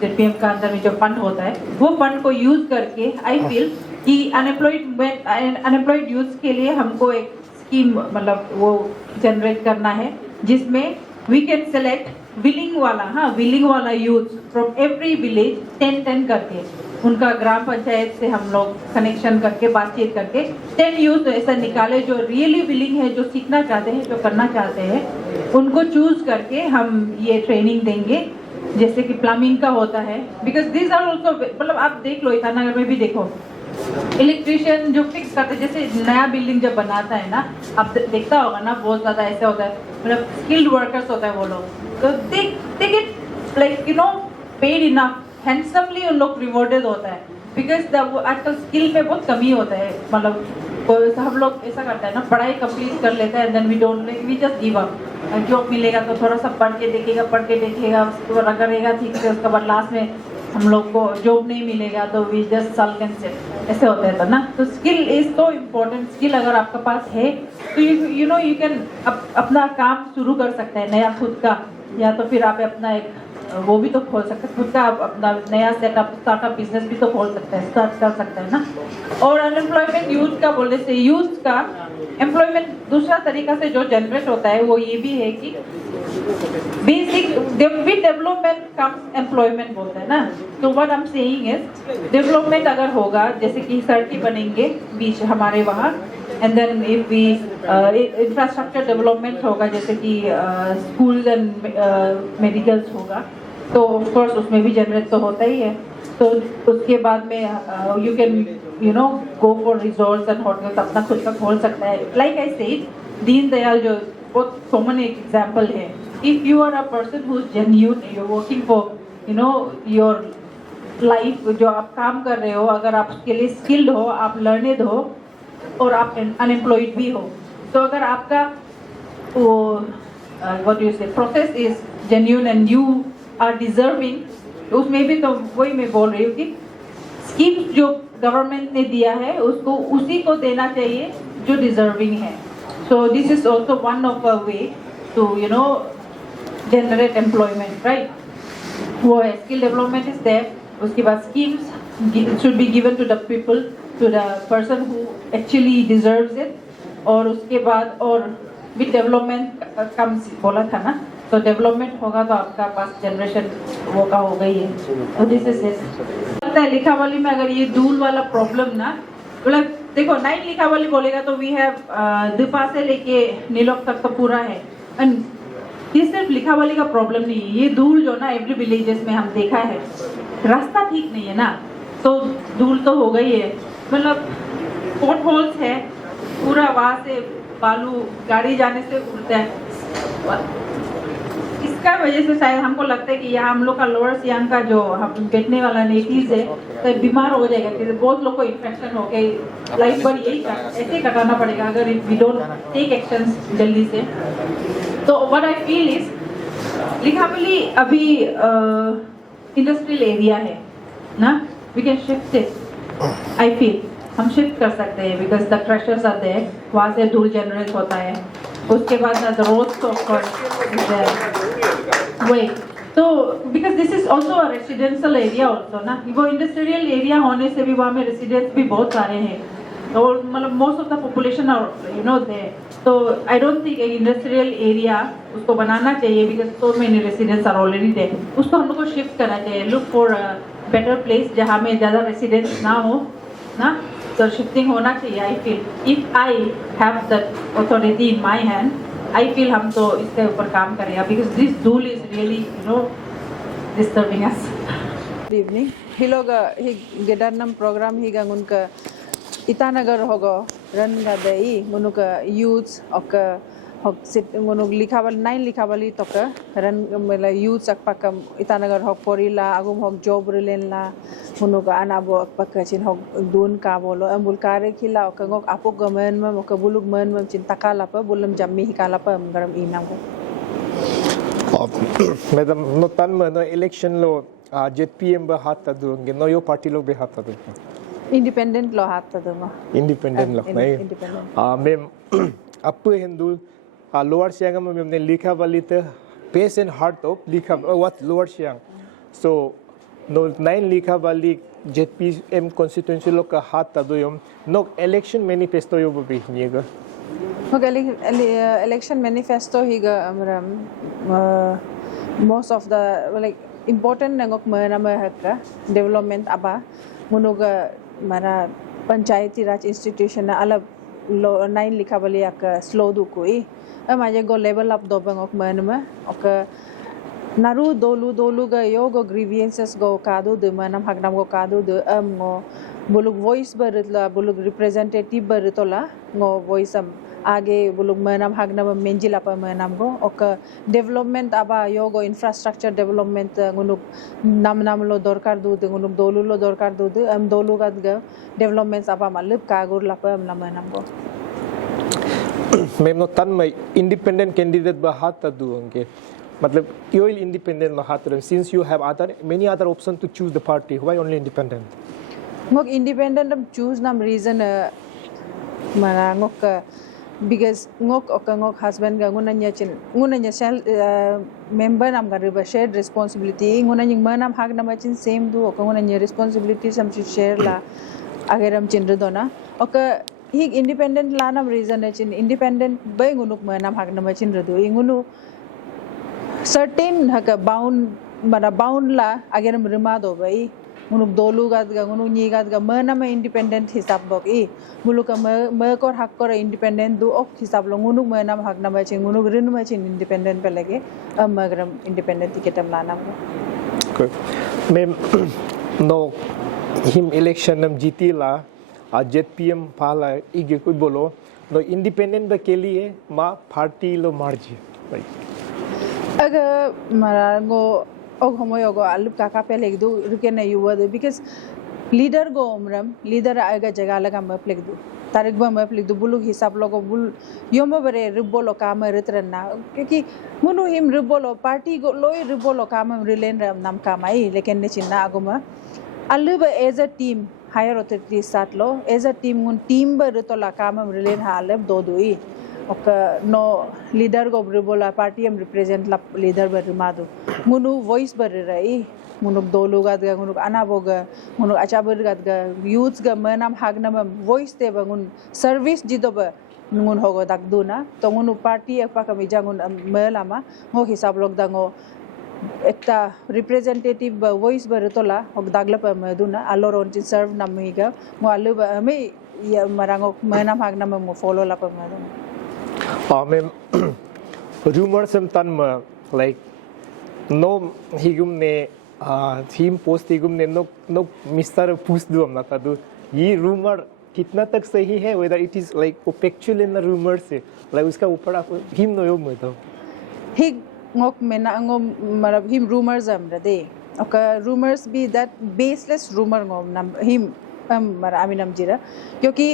ZPM का अंदर में जो फंड होता है, वो फंड को यूज करके आई फील कि अनएम्प्लॉयड यूथ के लिए हमको एक स्कीम मतलब वो जनरेट करना है जिसमें वी कैन सेलेक्ट विलिंग वाला यूथ फ्रॉम एवरी विलेज 10 करके, उनका ग्राम पंचायत से हम लोग कनेक्शन करके बातचीत करके 10 यूथ ऐसा निकाले जो रियली विलिंग है, जो सीखना चाहते हैं, जो करना चाहते हैं, उनको चूज करके हम ये ट्रेनिंग देंगे। जैसे कि प्लम्बिंग का होता है, बिकॉज दिस आर ऑल्सो, मतलब आप देख लो ईटानगर में भी देखो इलेक्ट्रिशियन जो फिक्स करते, जैसे नया बिल्डिंग जब बनाता है ना, आप देखता होगा ना, बहुत ज़्यादा ऐसा होता है, मतलब स्किल्ड वर्कर्स होता है वो लोग, तो they get like you know paid enough, handsomely उन लोग रिवॉर्डेड होता है, बिकॉज आजकल स्किल में बहुत कमी होता है। मतलब हम लोग ऐसा करते हैं ना, पढ़ाई कंप्लीट कर लेते हैं, then we don't like, we just give up. Job मिलेगा तो थोड़ा सा पढ़ के देखेगा, उसको करेगा ठीक से, उसके बाद लास्ट में हम लोग को जॉब नहीं मिलेगा तो वी जस्ट सल्क एंड सिट, ऐसे होता है ना। तो स्किल इज तो इम्पोर्टेंट, स्किल अगर आपके पास है तो यू नो यू कैन अपना काम शुरू कर सकते हैं नया खुद का, या तो फिर आप अपना एक वो भी तो खोल सकते हैं खुद का, आप अपना नया सेटअप स्टार्टअप बिजनेस भी तो खोल सकते हैं, स्टार्ट कर सकते हैं ना। और अनएम्प्लॉयमेंट यूथ का बोलने से, यूथ का एम्प्लॉयमेंट दूसरा तरीका से जो जनरेट होता है वो ये भी है कि basic with development comes employment बोलते हैं ना। तो what I am saying is development अगर होगा, जैसे कि सड़कें बनेंगे बीच हमारे वहाँ, and then if we infrastructure development होगा, जैसे कि स्कूल्स एंड मेडिकल्स होगा, तो ऑफ कोर्स उसमें भी जनरेट तो होता ही है। तो उसके बाद में you can you know go for resorts and hotels, अपना खुद का खोल सकता है। लाइक आई सेड, दीनदयाल जो बहुत कॉमन एक एग्जाम्पल है, if you are a person who is genuine, you are working for you know your life, जो आप काम कर रहे हो, अगर आप उसके लिए स्किल्ड हो, आप लर्नेड हो और आप अनएम्प्लॉयड भी हो, तो अगर आपका वो what you say process is genuine and you are deserving, उसमें भी तो वही मैं बोल रही हूँ कि स्कीम जो गवर्नमेंट ने दिया है उसको उसी को देना चाहिए जो डिजर्विंग है। So this is also one of a way to you know generate employment, right. वो है स्किल डेवलपमेंट इज देयर, उसके बाद schemes should be given to the people, to the person who actually deserves it, और उसके बाद और विद डेवलपमेंट कम्स बोला था ना, तो डेवलपमेंट होगा तो आपका पास जनरेशन वो का हो गई है। तो दिस इज लगता है लिखावली में अगर ये दूल वाला प्रॉब्लम ना, मतलब देखो 9 लिखावली बोलेगा तो वी हैव दीपा से लेके नीलोक तक तो पूरा है, एंड ये सिर्फ लिखावली का प्रॉब्लम नहीं है, ये धूल जो ना एवरी विलेजेस में हम देखा है, रास्ता ठीक नहीं है ना, तो धूल तो हो गई है, मतलब पोर्ट होल्स है पूरा, वहाँ से बालू गाड़ी जाने से उड़ता है। इसका वजह से शायद हमको लगता है कि यहाँ हम लोग का लोअर सियांग का जो हम बैठने वाला नेटिव्स है तो बीमार हो जाएगा, क्योंकि बहुत लोग को इन्फेक्शन हो गई, लाइफ भर यही ऐसे कटाना पड़ेगा अगर वी डोंट टेक एक्शंस जल्दी से। तो what I feel is Likabali अभी इंडस्ट्रियल एरिया है ना, we can shift it, I feel हम शिफ्ट कर सकते हैं because the crushers are there, वहाँ से धूल जनरेट होता है, उसके बाद द रोड्स ऑफ कोर्स वही तो because this is also a residential area also ना, वो इंडस्ट्रियल एरिया होने से भी वहाँ में रेसिडेंट्स भी बहुत सारे हैं और मतलब most of the population are you know there, तो I don't think industrial area उसको बनाना चाहिए because so many residents are already there, उसको हम लोग को शिफ्ट करना चाहिए, लुक फॉर बेटर प्लेस जहाँ में ज़्यादा रेसिडेंट्स ना हो ना, तो शिफ्टिंग होना चाहिए। I feel if I have that authority in my hand, I feel हम तो इसके ऊपर काम करेंगे बिकॉज दिस धूल is really you know disturbing us. Good evening, ही लोग ही गेडरनम प्रोग्राम ही गंग उनका ईटानगर होगो रन गदई मुनुक यूथ्स और हक सिट मुनुक लिखावल 9 लिखावली तक रन मतलब यूथ्स अकपकम ईटानगर हक पोरिला आगुम हक जॉब रिलेनला मुनुक अनाबो अकपक चिन हक दून का बोलो अम्बुल कारे खिला कंगोक आपो गमन में मक बुलुक मन में चिन तकालाप बुलम जम्मी हिकालाप गरम इनांगो मैडम नो तन में नो इलेक्शन लो जेपीएम बे हाथ तदुंगे नो यो पार्टी लोग बे हाथ तदुंगे इंडिपेंडेंट लो हाथ तदुंगा इंडिपेंडेंट लो नहीं मैम अप हिंदू लोअर सियांग में हमने लिखा वाली तो पेस and heart of Likabali what lower Siang so no 9 Likabali JPM constituency लोग का हाथ तदुयम नो इलेक्शन मैनिफेस्टो यो बे निएगा election manifesto higa amram most of the like important nangok mana mahaka development aba munuga mara panchayati raj institution na alab 9 likha bali ak slow du koi amaje go level up do bangok mana ok naru dolu ga yo go grievances go kadu de manam hagnam go kadu de ngo buluk voice baritla buluk representative baritola ngo voice am आगे बुलुक मैनाम हागनाम मेंजिला पर मैनाम को ओका डेवलपमेंट आबा योगो इंफ्रास्ट्रक्चर डेवलपमेंट गुनुक नाम लो दरकार दु दे गुनुक दोलु लो दरकार दु दे हम दोलु गद ग डेवलपमेंट आबा मालुप कागुर ला पर हम मैनाम को मैम नो तन में इंडिपेंडेंट कैंडिडेट बा हाथ तदुंगे मतलब you will independent mahatram since you have other many other options to choose the party why only independent ngok independent am choose nam reason mana ngok because ngok ngok husband ga ngunanya shall member nam ga riba shared responsibility ngunanya manam hag nam chin same du ngunanya responsibility sam share la ageram chin dona oka hi independent la nam reason chin independent bai ngunuk manam hag nam chin du ingunu certain haka bound la ageram rima do bai मुनुक दोलु गाद गा मुनुक नी गाद गा मना में इंडिपेंडेंट हिसाब बक ई मुलुक म कोर हक कोर इंडिपेंडेंट दु ऑफ हिसाब लो मुनुक मना हक ना में मुनुक रिन में इंडिपेंडेंट पे लगे मगरम इंडिपेंडेंट टिकट हम लाना मैम नो हिम इलेक्शन नम जीती ला जेपीएम पाला इगे कोई बोलो नो इंडिपेंडेंट बे के लिए मा पार्टी लो मार्जी अगर मारा गो og homoy go alup kaka pe leg du ruke na yuwa de because leader go umram leader aga jaga laga map leg du tarik ba map leg du buluk hisab logo bul yoma bare ribolo kama retranna kyunki munu him ribolo party go loy ribolo kama rilen ram nam kamai lekin ne chinna aguma aluba as a team higher authority sat lo as a team un team ba retola kama rilen halab do dui ok no leader go ribola party am represent la leader bar madu munu voice bar rai munu dolu gad ga munu anaboga munu achabar gad ga youths ga manam hagnam voice te bangun service jidoba ngun hogo dakduna to munu party apa kami jangun melama ngo hisab log dango ekta representative voice bar tola hok dagla pa maduna aloron chin serve namiga mo alu ba me marango manam hagnam mo follow la pa maduna ma'am rumors some tan ma like no higum ne theme post higum ne no mister push do amna ta do ये rumor कितना तक सही है whether it is like factual in the rumor से like उसका ऊपर आप him no yo मैं तो ही ngok mena ngom marab him rumors am rade okay rumors be that baseless rumor ngom nam him mar aminam jira क्योंकि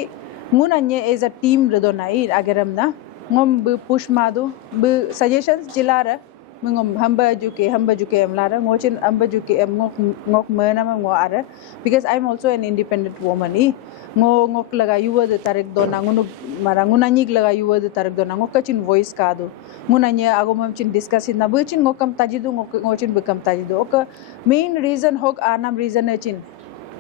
munanye as a team redonai agaram na ngom bu push madu bu suggestions jilara mengom hamba juke em lara ngochin hamba juke em ngok mena ma ngo ara because I'm also an independent woman I ngok laga yuwa de tarik dona ngunu mara ngunanyik laga yuwa de tarik dona ngok kachin voice kadu ngunanya agomam chin discuss na buchin ngokam tajidu ngochin bekam tajidu oka main reason hok anam reason chin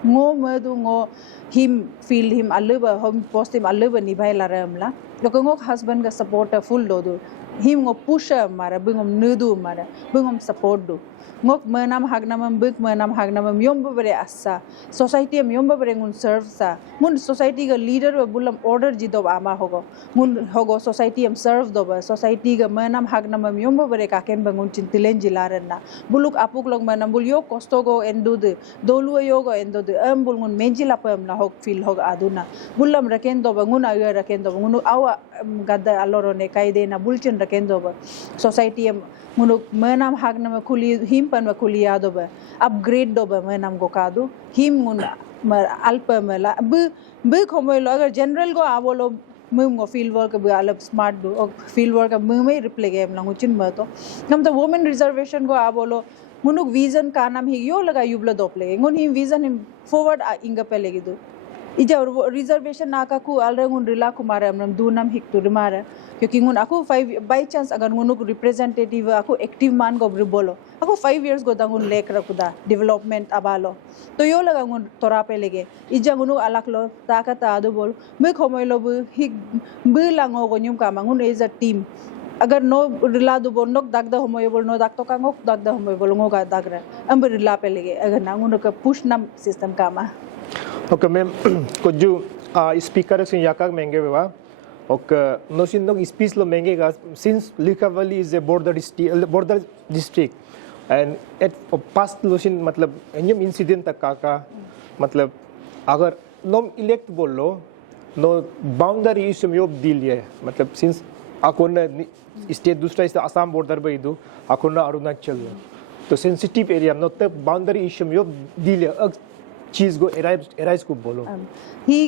ngo madu ngo him feel him alluba hom post him alluba ni bhai lara amla loko ngok husband ga support full do him ngo push mara bungom nudu mara bungom support do ngok menam hagnamam buk menam hagnamam yomba bere assa society am yomba bere ngun serve sa mun society ga leader wa bulam order jidob ama hogo mun hogo society am serve doba society ga menam hagnamam yomba bere kaken bangun cintilen jilarenna buluk apuk log menam bul yo kosto go endu de dolu yo go endu de am bul ngun menjila pam na hok feel hog aduna bulam raken doba ngun aga raken doba ngun awa gadda alloro ne kaide na bulchin raken doba society am munuk menam hagnam khuli him pan wa khuli yado ba upgrade do ba menam go kadu him mun alpa mala bu khomoy lo agar general go abolo mum go field work bu alap smart do field work mum mai reply game langu chin ma to nam the women reservation go abolo munuk vision ka nam hi yo laga yubla dople ngun him vision him forward inga pe legi do ija reservation naka ku alrangun rila kumara amram dunam hik tu rimara क्योंकि nguन aku 5 by chance agar ngunuk representative aku active man go bolo aku 5 years go dangun lek rakuda development abalo to yo laga ngun tora pe lege ija ngunu alak lo taka ta adu bol me khomoy lo bu hik bu lango go nyum ka mangun is a team agar no rila du bol nok dagda homoy bol no dak to ka ngok dagda homoy bol ngoga dagra am rila pe lege agar na ngunu ka push nam system kama okay ma'am could you speaker sin yakak menge beba okay no sin no speech lo menge ga since Likhavali is a border district and at past lo sin matlab enyam incident tak ka matlab agar nom elect bollo no boundary issue yob diliye matlab since akona state dusra is Assam border ba idu akona Arunachal to sensitive area no the boundary issue yob diliye चीज को एराइज को बोलो ही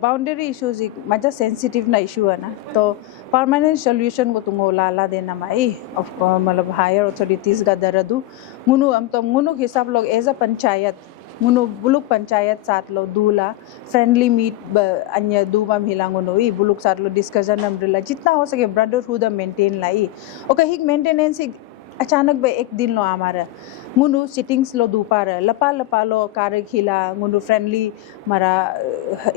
बाउंड्री इश्यूज मजा सेंसिटिव ना इशू है ना तो परमानेंट सॉल्यूशन को तुम लाला देना माई ऑफ मतलब हायर अथॉरिटीज का दरदू मुनु हम तो मुनु हिसाब लोग एज अ पंचायत मुनु बुलुक पंचायत साथ लो दूला फ्रेंडली मीट अन्य दूमा मिलांगुनो ई बुलुक साथ लो डिस्कशन अम्ब्रेला जितना हो सके ब्रदरहुड मेंटेन लाई ओके हिक मेंटेनेंस अचानक बे एक दिन लो हमारा मुनु सिटिंग्स लो दुपार लपा लो कार खिला मुनु फ्रेंडली मारा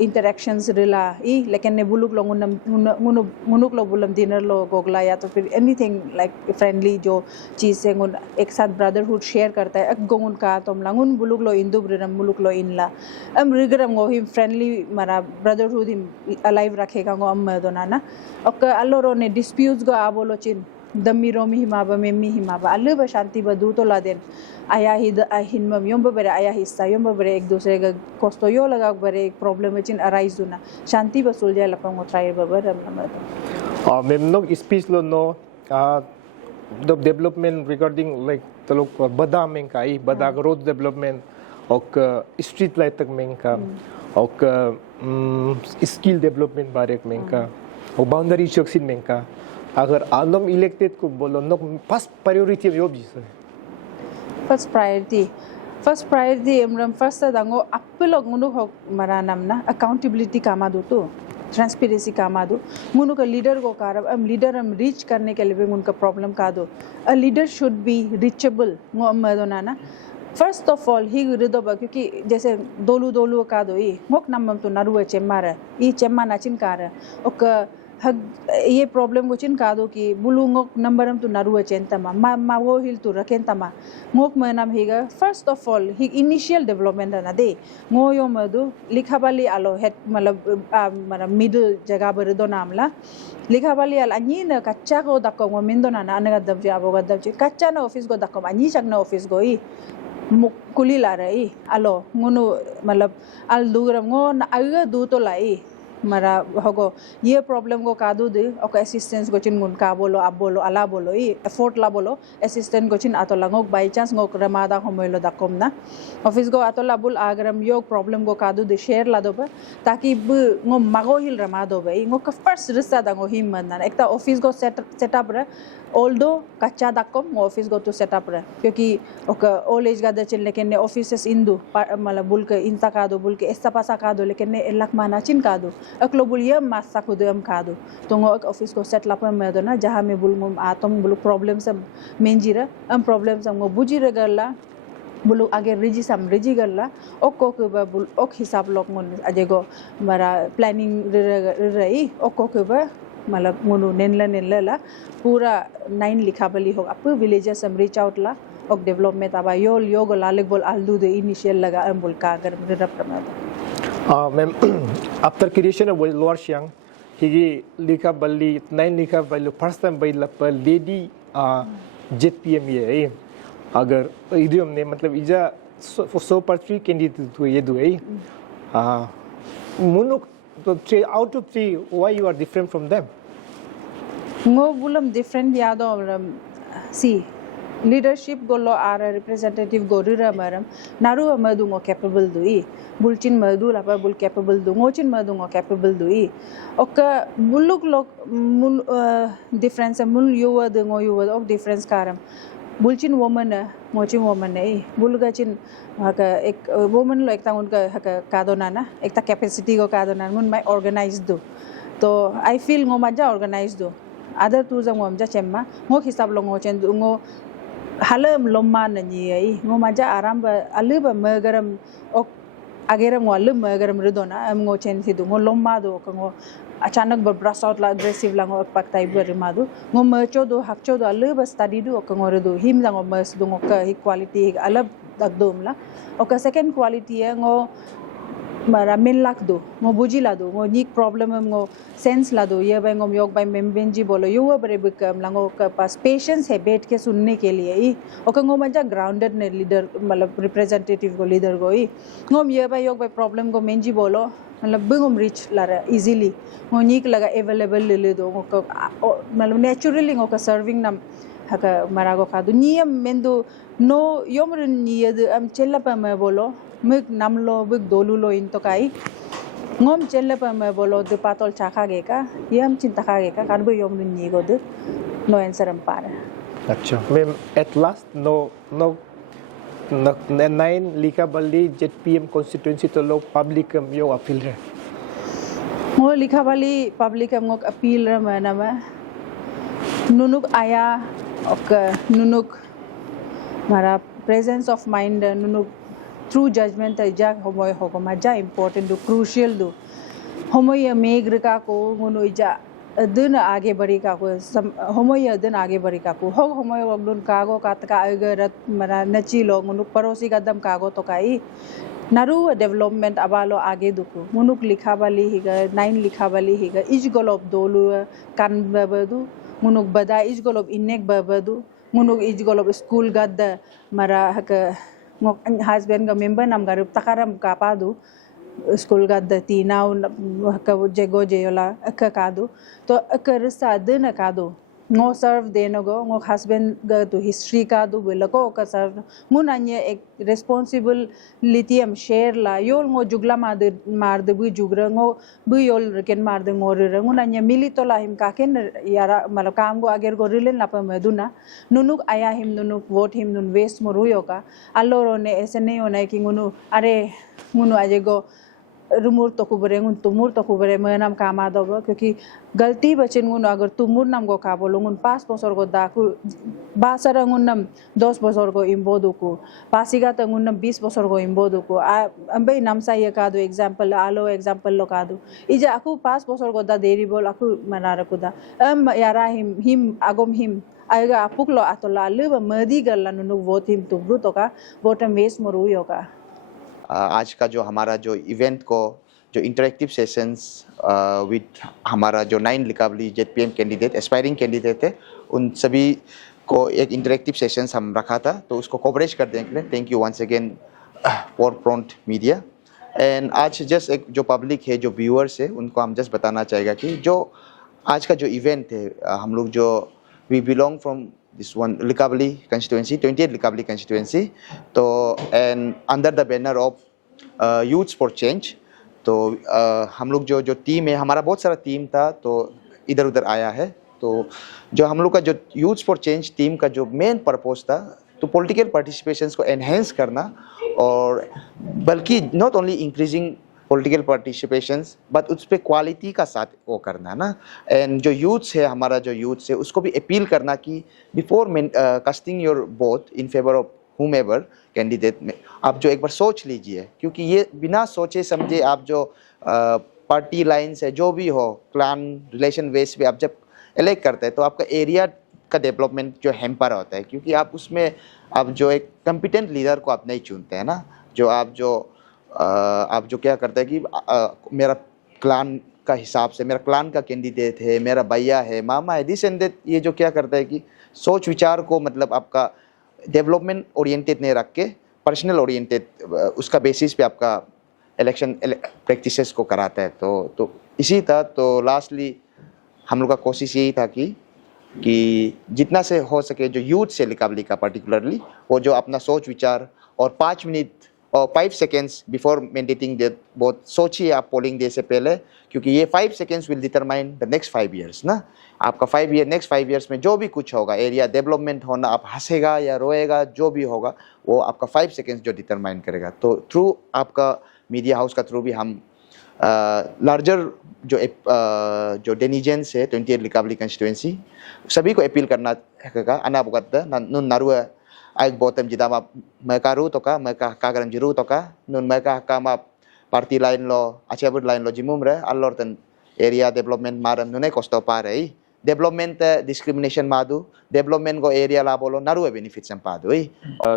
इंटरेक्शंस रिला ई लेकिन ने बुलुक लो मुनुक लो बुलम डिनर लो गोगला या तो फिर एनीथिंग लाइक फ्रेंडली जो चीज से गुन एक साथ ब्रदरहुड शेयर करता है अक गोंगुन का तुम लंगुन बुलुक लो इंदु ब्रम मुलुक लो इनला अम रिगरम गो हिम फ्रेंडली मारा ब्रदरहुड हिम अलाइव रखेगा गो अम दोना ना ओक अल्लोरो ने डिस्प्यूट्स गो आबोलो चिन दमी रोमी हिमाबा मेमी हिमाबा अलबा शांति बदू तो लादेन आया ही हिनमम योम बरे आया हिस्सा योम बरे एक दूसरे का कोस्तो यो लगा बरे एक प्रॉब्लम चिन अराइज दुना शांति बसुल जाय लपंग ट्राई बबर मेम नो स्पीच लो नो the development regarding like the look bada menka I bada road development ok street light tak menka ok skill development barek menka ok boundary choksin menka अगर आनम इलेक्टेड को बोलो नो फर्स्ट प्रायोरिटी यो भी सर फर्स्ट प्रायोरिटी एमरम फर्स्ट दांगो अप्पलो गुनु हो मरा नामना अकाउंटेबिलिटी कामा दो तो ट्रांसपेरेंसी कामा दो मुनु का लीडर को कारब हम लीडर हम रीच करने के लिए उनका प्रॉब्लम का दो a leader should be reachable नो अमदोना ना फर्स्ट ऑफ ऑल ही रिदोबा क्योंकि जैसे दोलू का दो ई मोक नम्मम तो नरुवे चेम्मारा ई चेम्मा नाचिन कार ओक ये प्रॉब्लम को चिन का दो कि बुलुंगोक नंबरम तो नरुवे चेंतमा मा वो हिल तो रखेंतमा मोक मनाम हिगा फर्स्ट ऑफ ऑल ही इनिशियल डेवलपमेंट ना दे ngो यो मदु लिखाबाली आलो हेड मतलब मिडल जगह बर दो नामला लिखाबाली आल अनि न कच्चा को दक्को ngो मिंदो ना अनगा दब जाबो गदब चे कच्चा ना ऑफिस को दक्को अनि चक ना ऑफिस को ई कुली ला रही आलो ngोनु मतलब अल दूरम ngो ना अगा दू तो लाई मरा होगो ये प्रॉब्लम को कादू दे ओक असिस्टेंस को चिन गुन का बोलो अब बोलो अला बोलो ई एफोर्ट ला बोलो असिस्टेंट को चिन आतो लगोक बाय चांस ngok रमादा होमोलो दकोम ना ऑफिस को आतो लाबुल आगरम यो प्रॉब्लम को कादू दे शेयर ला दो ताकि ब ngom mago hil रमादो बे ngok फर्स्ट रिस्ता दंगो हिम मन ना एकता ऑफिस को सेटअप रे ऑल्दो कच्चा दक्कम ऑफिस गो तो सेटअप रहे क्योंकि ओका ओल्ड एज गादा चिन लेकिन ने ऑफिसेस इंदु मतलब बुल के इंता कादो बुल के एस्ता पासा कादो लेकिन ने एलक माना चिन कादो अकलो बुल ये मासा खुद हम कादो तो ngो एक ऑफिस को सेटअप में दो ना जहां में बुल ngom आतम बुल प्रॉब्लम सब मेंजिरा हम प्रॉब्लम सब ngो बुजी रगला बुलु आगे रिजी गल्ला ओको के बुल ओक हिसाब लोग मन अजेगो मरा प्लानिंग रही ओको के मतलब मुनु नेनला ला पूरा 9 लिखा बली हो अप विलेजेस हम रीच आउट ला ओक डेवलपमेंट आबा योल योगो लालिक बोल आलदू दे इनिशियल लगा बुल का अगर रप प्रमाद ma'am after creation of lower Siang हिगी लिखा बली 9 लिखा बली फर्स्ट टाइम बई लप लेडी जेपीएम ये अगर इधर हमने मतलब इजा सो पर 3 कैंडिडेट तो ये दो है मुनुक तो 3 out of 3 why you are different from them ngो बुलम डिफरेंट यादो सी लीडरशिप गोलो आर रिप्रेजेंटेटिव गोरुरा मरम नारू मदु ngो कैपेबल दुई बुलचिन मदु लापा बुल कैपेबल दु ngoचिन मदु ngो कैपेबल दुई ओका बुलुक लोक मुल डिफरेंस मुल युवा द ngो युवा ऑफ डिफरेंस कारम बुलचिन वोमन ngoचिन वोमन है बुलगाचिन हक एक वोमन लो एकता उनका हक कादोना ना एकता कैपेसिटी को कादोना मुन माय ऑर्गेनाइज दो तो आई फील ngो मजा ऑर्गेनाइज दो अदर टू जंग मजा चेम्मा ngो हिसाब लो ngो चेन ngो हालम लोम्मा ननी आई ngो मजा आराम अलब मगरम ओ अगेरम वालम मगरम रदोना ngो चेन थी दो ngो लोम्मा दो ngो अचानक ब्रश आउट ला अग्रेसिव ला ngो पक्ताई बर मादु ngो मचो दो हकचो दो अलब स्टडी दो ngो रदो हिम जंग मस दो ngो का क्वालिटी अलग दगदोमला ओका सेकंड क्वालिटी है ngो मरा मिल लाख दो ngो बुजी ला दो ngो निक प्रॉब्लम ngो सेंस ला दो ये बाय ngो योग बाय मेंबेंजी बोलो यो बरे बकम ला ngो का पास पेशेंस है बैठ के सुनने के लिए ही ओका ngो मजा ग्राउंडेड ने लीडर मतलब रिप्रेजेंटेटिव को लीडर को ही ngो ये बाय योग बाय प्रॉब्लम को मेंजी बोलो मतलब बिगम रिच ला इजीली ngो निक लगा अवेलेबल ले दो ngो मतलब नेचुरली ngो का सर्विंग नम हका मरागो खादु नियम मेंदु नो योमर नियद am chella pa me bolo mig namlo big dolulo into kai ngom chella pa me bolo de patol chakha ge ka yam chinta kha ge ka karbo yom ni go de no answer am para अच्छा मैम एट लास्ट नो 9 लिखा बली जेपीएम कॉन्स्टिट्यूएंसी तो लोग पब्लिक यो अपील रे ngो likha bali public am ngok appeal ra mana ma nunuk aya ok nunuk mara presence of mind nunuk through judgment ja homoy hogo maja important do crucial do homoy megr ka ko ngono ija दिन आगे बढ़ी का को होमोय दिन आगे बढ़ी का को हो होमोय वगडुन कागो कातका अगर मरा नची लो मुनु पड़ोसी का दम कागो तो काई नारू डेवलपमेंट अबालो आगे दुकु मुनुक लिखा बाली हिगा 9 लिखा बाली हिगा इज गोलोब दोलु कान बबदु मुनुक बदा is Globe इनेक बबदु मुनुक is Globe school गद मरा हक हस्बैंड का मेंबर नाम गारु तकारम कापादु स्कूल गद तीनाउ हक जेगो जेयोला अक कादु तो अक रिसा दिन कादु ngो सर्व देनगो ngो हस्बैंड ग तो हिस्ट्री का दु बेलको का सर्व मुनान्य एक रिस्पांसिबिलिटी हम शेयर ला योल ngो जुगला मार दे बु जुगर ngो बु योल रकेन मार दे ngो रे मुनान्य मिली तो ला हिम काकेन यारा मतलब काम गो आगे गो रिलेन ला प मदुना नुनुक आया हिम नुनुक वोट हिम नुन वेस्ट मोरु योका अल्लोरो ने ऐसे नहीं होना है कि ngunu अरे ngunu आजे गो रुमुर तो कुबरे गुन तुमुर तो कुबरे मनाम कामा दब क्योंकि गलती बचिन गुन अगर तुमुर नाम गो का बोलो गुन 5 बছর गो दाकु बासर गुन नाम 10 बছর गो इम्बोदु को पासिगा त गुन नाम 20 बছর गो इम्बोदु को अंबे नाम साय का दो एग्जांपल आलो एग्जांपल लो का दो इजा aku 5 बছর गो दा देरी बोल aku मनार को दा यारा हिम आगम हिम आएगा अपुक लो अतला लब मदी गल्ला नु वोट हिम तुब्रु तो का वोट वेस्ट मोरु योगा आज का जो हमारा जो इवेंट को जो इंटरेक्टिव सेशंस विद हमारा जो 9 लिकाबली जेपीएम कैंडिडेट एस्पायरिंग कैंडिडेट है उन सभी को एक इंटरेक्टिव सेशंस हम रखा था तो उसको कवरेज कर देने के लिए thank you once again for front media and आज जस्ट एक जो पब्लिक है जो व्यूअर्स है उनको हम जस्ट बताना चाहेगा कि जो आज का जो इवेंट है हम लोग जो we belong from this one Likabali constituency 28 Likabali constituency तो and under the banner of youths for change तो हम लोग जो टीम है हमारा बहुत सारा टीम था तो इधर उधर आया है तो जो हम लोग का जो यूथ फॉर चेंज टीम का जो मेन पर्पस था तो पॉलिटिकल पार्टिसिपेशंस को एनहेंस करना, और बल्कि not only increasing political participations but उस पर क्वालिटी का साथ वो करना ना। एंड जो यूथ्स है, हमारा जो यूथ्स है, उसको भी अपील करना कि before casting your vote in favour of whomever candidate में आप जो एक बार सोच लीजिए, क्योंकि ये बिना सोचे समझे आप जो पार्टी लाइन से जो भी हो, क्लान रिलेशन बेस पे आप जब इलेक्ट करते हैं तो आपका एरिया का डेवलपमेंट जो हैम्पर होता है, क्योंकि आप उसमें आप जो एक कॉम्पिटेंट लीडर को आप नहीं चुनते हैं ना। जो आप जो क्या करते हैं कि मेरा क्लान का हिसाब से, मेरा क्लान का कैंडिडेट है, मेरा भैया है, मामा है, दिस एंड दैट, ये जो क्या करता है कि सोच विचार को मतलब आपका डेवलपमेंट ओरिएंटेड नहीं रख के पर्सनल ओरिएंटेड उसका बेसिस पे आपका इलेक्शन प्रैक्टिसेस को कराता है। तो इसी था। तो लास्टली हम लोग का कोशिश यही था कि जितना से हो सके जो यूथ से लिकावली का पर्टिकुलरली वो जो अपना सोच विचार और 5 मिनट और 5 सेकेंड्स बिफोर मैंडेटिंग डेट बहुत सोचिए आप पोलिंग डे से पहले, क्योंकि ये 5 seconds will determine the next 5 years ना। आपका नेक्स्ट 5 ईयर्स में जो भी कुछ होगा, एरिया डेवलपमेंट होना, आप हंसेगा या रोएगा, जो भी होगा वो आपका 5 सेकेंड्स जो डिटरमाइन करेगा। तो थ्रू आपका मीडिया हाउस का थ्रू भी हम लार्जर जो डेनिजेंस है 28 लिकावली कंस्टिट्यूएंसी सभी को अपील करना है अना बुकत नुन नारुआ आइक बोतम जिदामा मकारू तो का मका कागरम जिरू तो का नुन मका कामा पार्टी लाइन लो अचेबुड लाइन लो जिमुम रे अल्लोर्तन एरिया डेवलपमेंट मारम नुने कोस्टो पा रही डेवलपमेंट डिस्क्रिमिनेशन मादू डेवलपमेंट को एरिया ला बोलो नारुआ बेनिफिट्स हम पादू।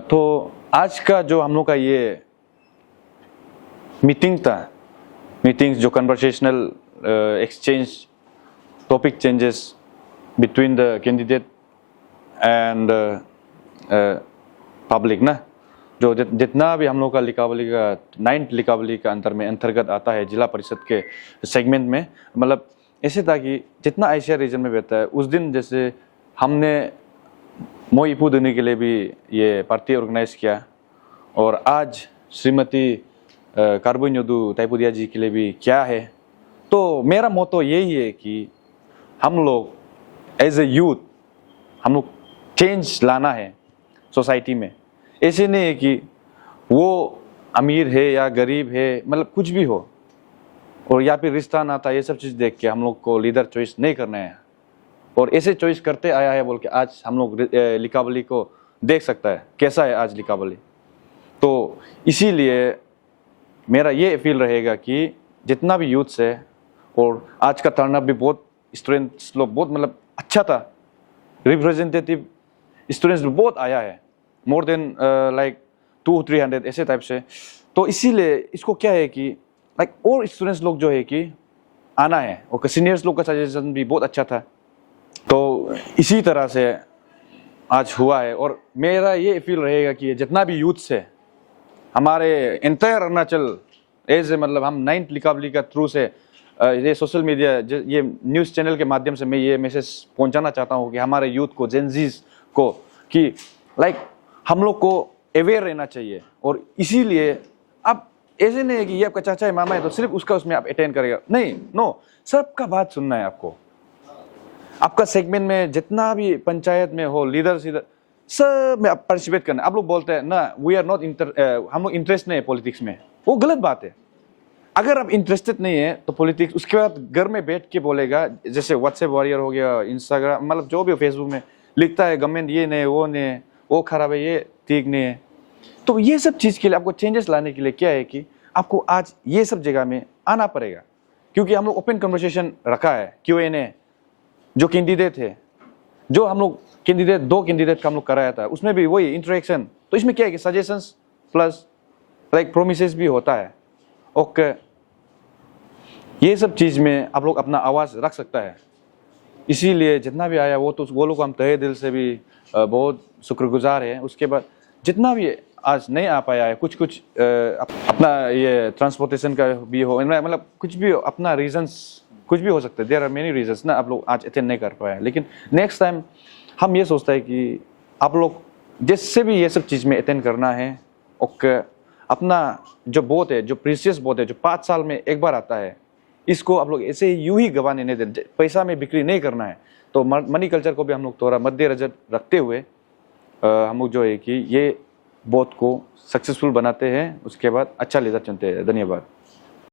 तो आज का जो हम लोग का ये मीटिंग था, मीटिंग्स जो conversational exchange topic changes between the candidate and public ना, जो जितना भी हम लोग का लिकावली का 9th लिकावली का अंतर्गत आता है जिला परिषद के सेगमेंट में, मतलब ऐसे था कि जितना आइशिया रीजन में रहता है उस दिन जैसे हमने मोईपू देने के लिए भी ये पार्टी ऑर्गेनाइज किया, और आज श्रीमती कार्बन योदू टाइपुदिया जी के लिए भी क्या है। तो मेरा मोटो यही है कि हम लोग एज ए यूथ हम लोग चेंज लाना है सोसाइटी में। ऐसे नहीं है कि वो अमीर है या गरीब है, मतलब कुछ भी हो, और या फिर रिश्ता नाता ये सब चीज़ देख के हम लोग को लीडर चॉइस नहीं करना है, और ऐसे चॉइस करते आया है बोल के आज हम लोग लिकावली को देख सकता है कैसा है आज लिकावली। तो इसीलिए मेरा ये फील रहेगा कि जितना भी यूथ्स है, और आज का टर्नअप भी बहुत स्टूडेंट्स लोग बहुत मतलब अच्छा था, रिप्रेजेंटेटिव स्टूडेंट्स भी बहुत आया है, मोर देन लाइक 200-300 ऐसे टाइप से। तो इसीलिए इसको क्या है कि लाइक और स्टूडेंट्स लोग जो है कि आना है, और सीनियर्स लोग का सजेशन भी बहुत अच्छा था। तो इसी तरह से आज हुआ है, और मेरा ये फील रहेगा कि जितना भी यूथ्स है हमारे एंटायर अरुणाचल एज मतलब हम 9th लिकावली का थ्रू से ये सोशल मीडिया ये न्यूज़ चैनल के माध्यम से मैं ये मैसेज पहुंचाना चाहता हूं कि हमारे यूथ को, जेनजीज को, कि लाइक हम लोग को अवेयर रहना चाहिए। और इसीलिए अब ऐसे नहीं है कि ये आपका चाचा है, मामा है, तो सिर्फ उसका उसमें आप अटेंड करेगा, नहीं, नो, सबका बात सुनना है आपको। आपका सेगमेंट में जितना भी पंचायत में हो, लीडर्स सब में आप पार्टिसिपेट करना। आप लोग बोलते हैं ना वी आर नॉट हम लोग इंटरेस्ट नहीं है पॉलिटिक्स में, वो गलत बात है। अगर आप इंटरेस्टेड नहीं है तो पॉलिटिक्स, उसके बाद घर में बैठ के बोलेगा, जैसे व्हाट्सएप वॉरियर हो गया, इंस्टाग्राम, मतलब जो भी फेसबुक में लिखता है गवर्नमेंट ये नहीं, वो खराब है, ये ठीक नहीं है। तो ये सब चीज़ के लिए आपको चेंजेस लाने के लिए क्या है कि आपको आज ये सब जगह में आना पड़ेगा, क्योंकि हम लोग ओपन कन्वर्सेशन रखा है, Q&A जो कैंडिडेट है, जो हम लोग कैंडिडेट 2 कैंडिडेट का हम लोग कराया था, उसमें भी वही इंटरेक्शन। तो इसमें क्या है कि सजेशंस प्लस लाइक प्रोमिसेस भी होता है। ओके, ये सब चीज़ में आप लोग अपना आवाज़ रख सकता है। इसीलिए जितना भी आया वो लोग हम तहे दिल से भी बहुत शुक्रगुजार हैं। उसके बाद जितना भी आज नहीं आ पाया है, कुछ अपना ये ट्रांसपोर्टेशन का भी हो, मतलब कुछ भी अपना रीजंस कुछ भी हो सकता है, देयर आर मेनी रीजंस ना, आप लोग आज अटेंड नहीं कर पाए। लेकिन नेक्स्ट टाइम हम ये सोचते हैं कि आप लोग जिससे भी ये सब चीज़ में अटेंड करना है, ओके, अपना जो वोट है, जो प्रीशियस वोट है, जो 5 साल में एक बार आता है, इसको आप लोग ऐसे यूं ही गंवाने नहीं देना। पैसा में बिक्री नहीं करना है, तो मनी कल्चर को भी हम लोग थोड़ा मद्देनजर रखते हुए हम लोग जो है कि ये बोथ को सक्सेसफुल बनाते हैं, उसके बाद अच्छा लेजर चुनते हैं। धन्यवाद।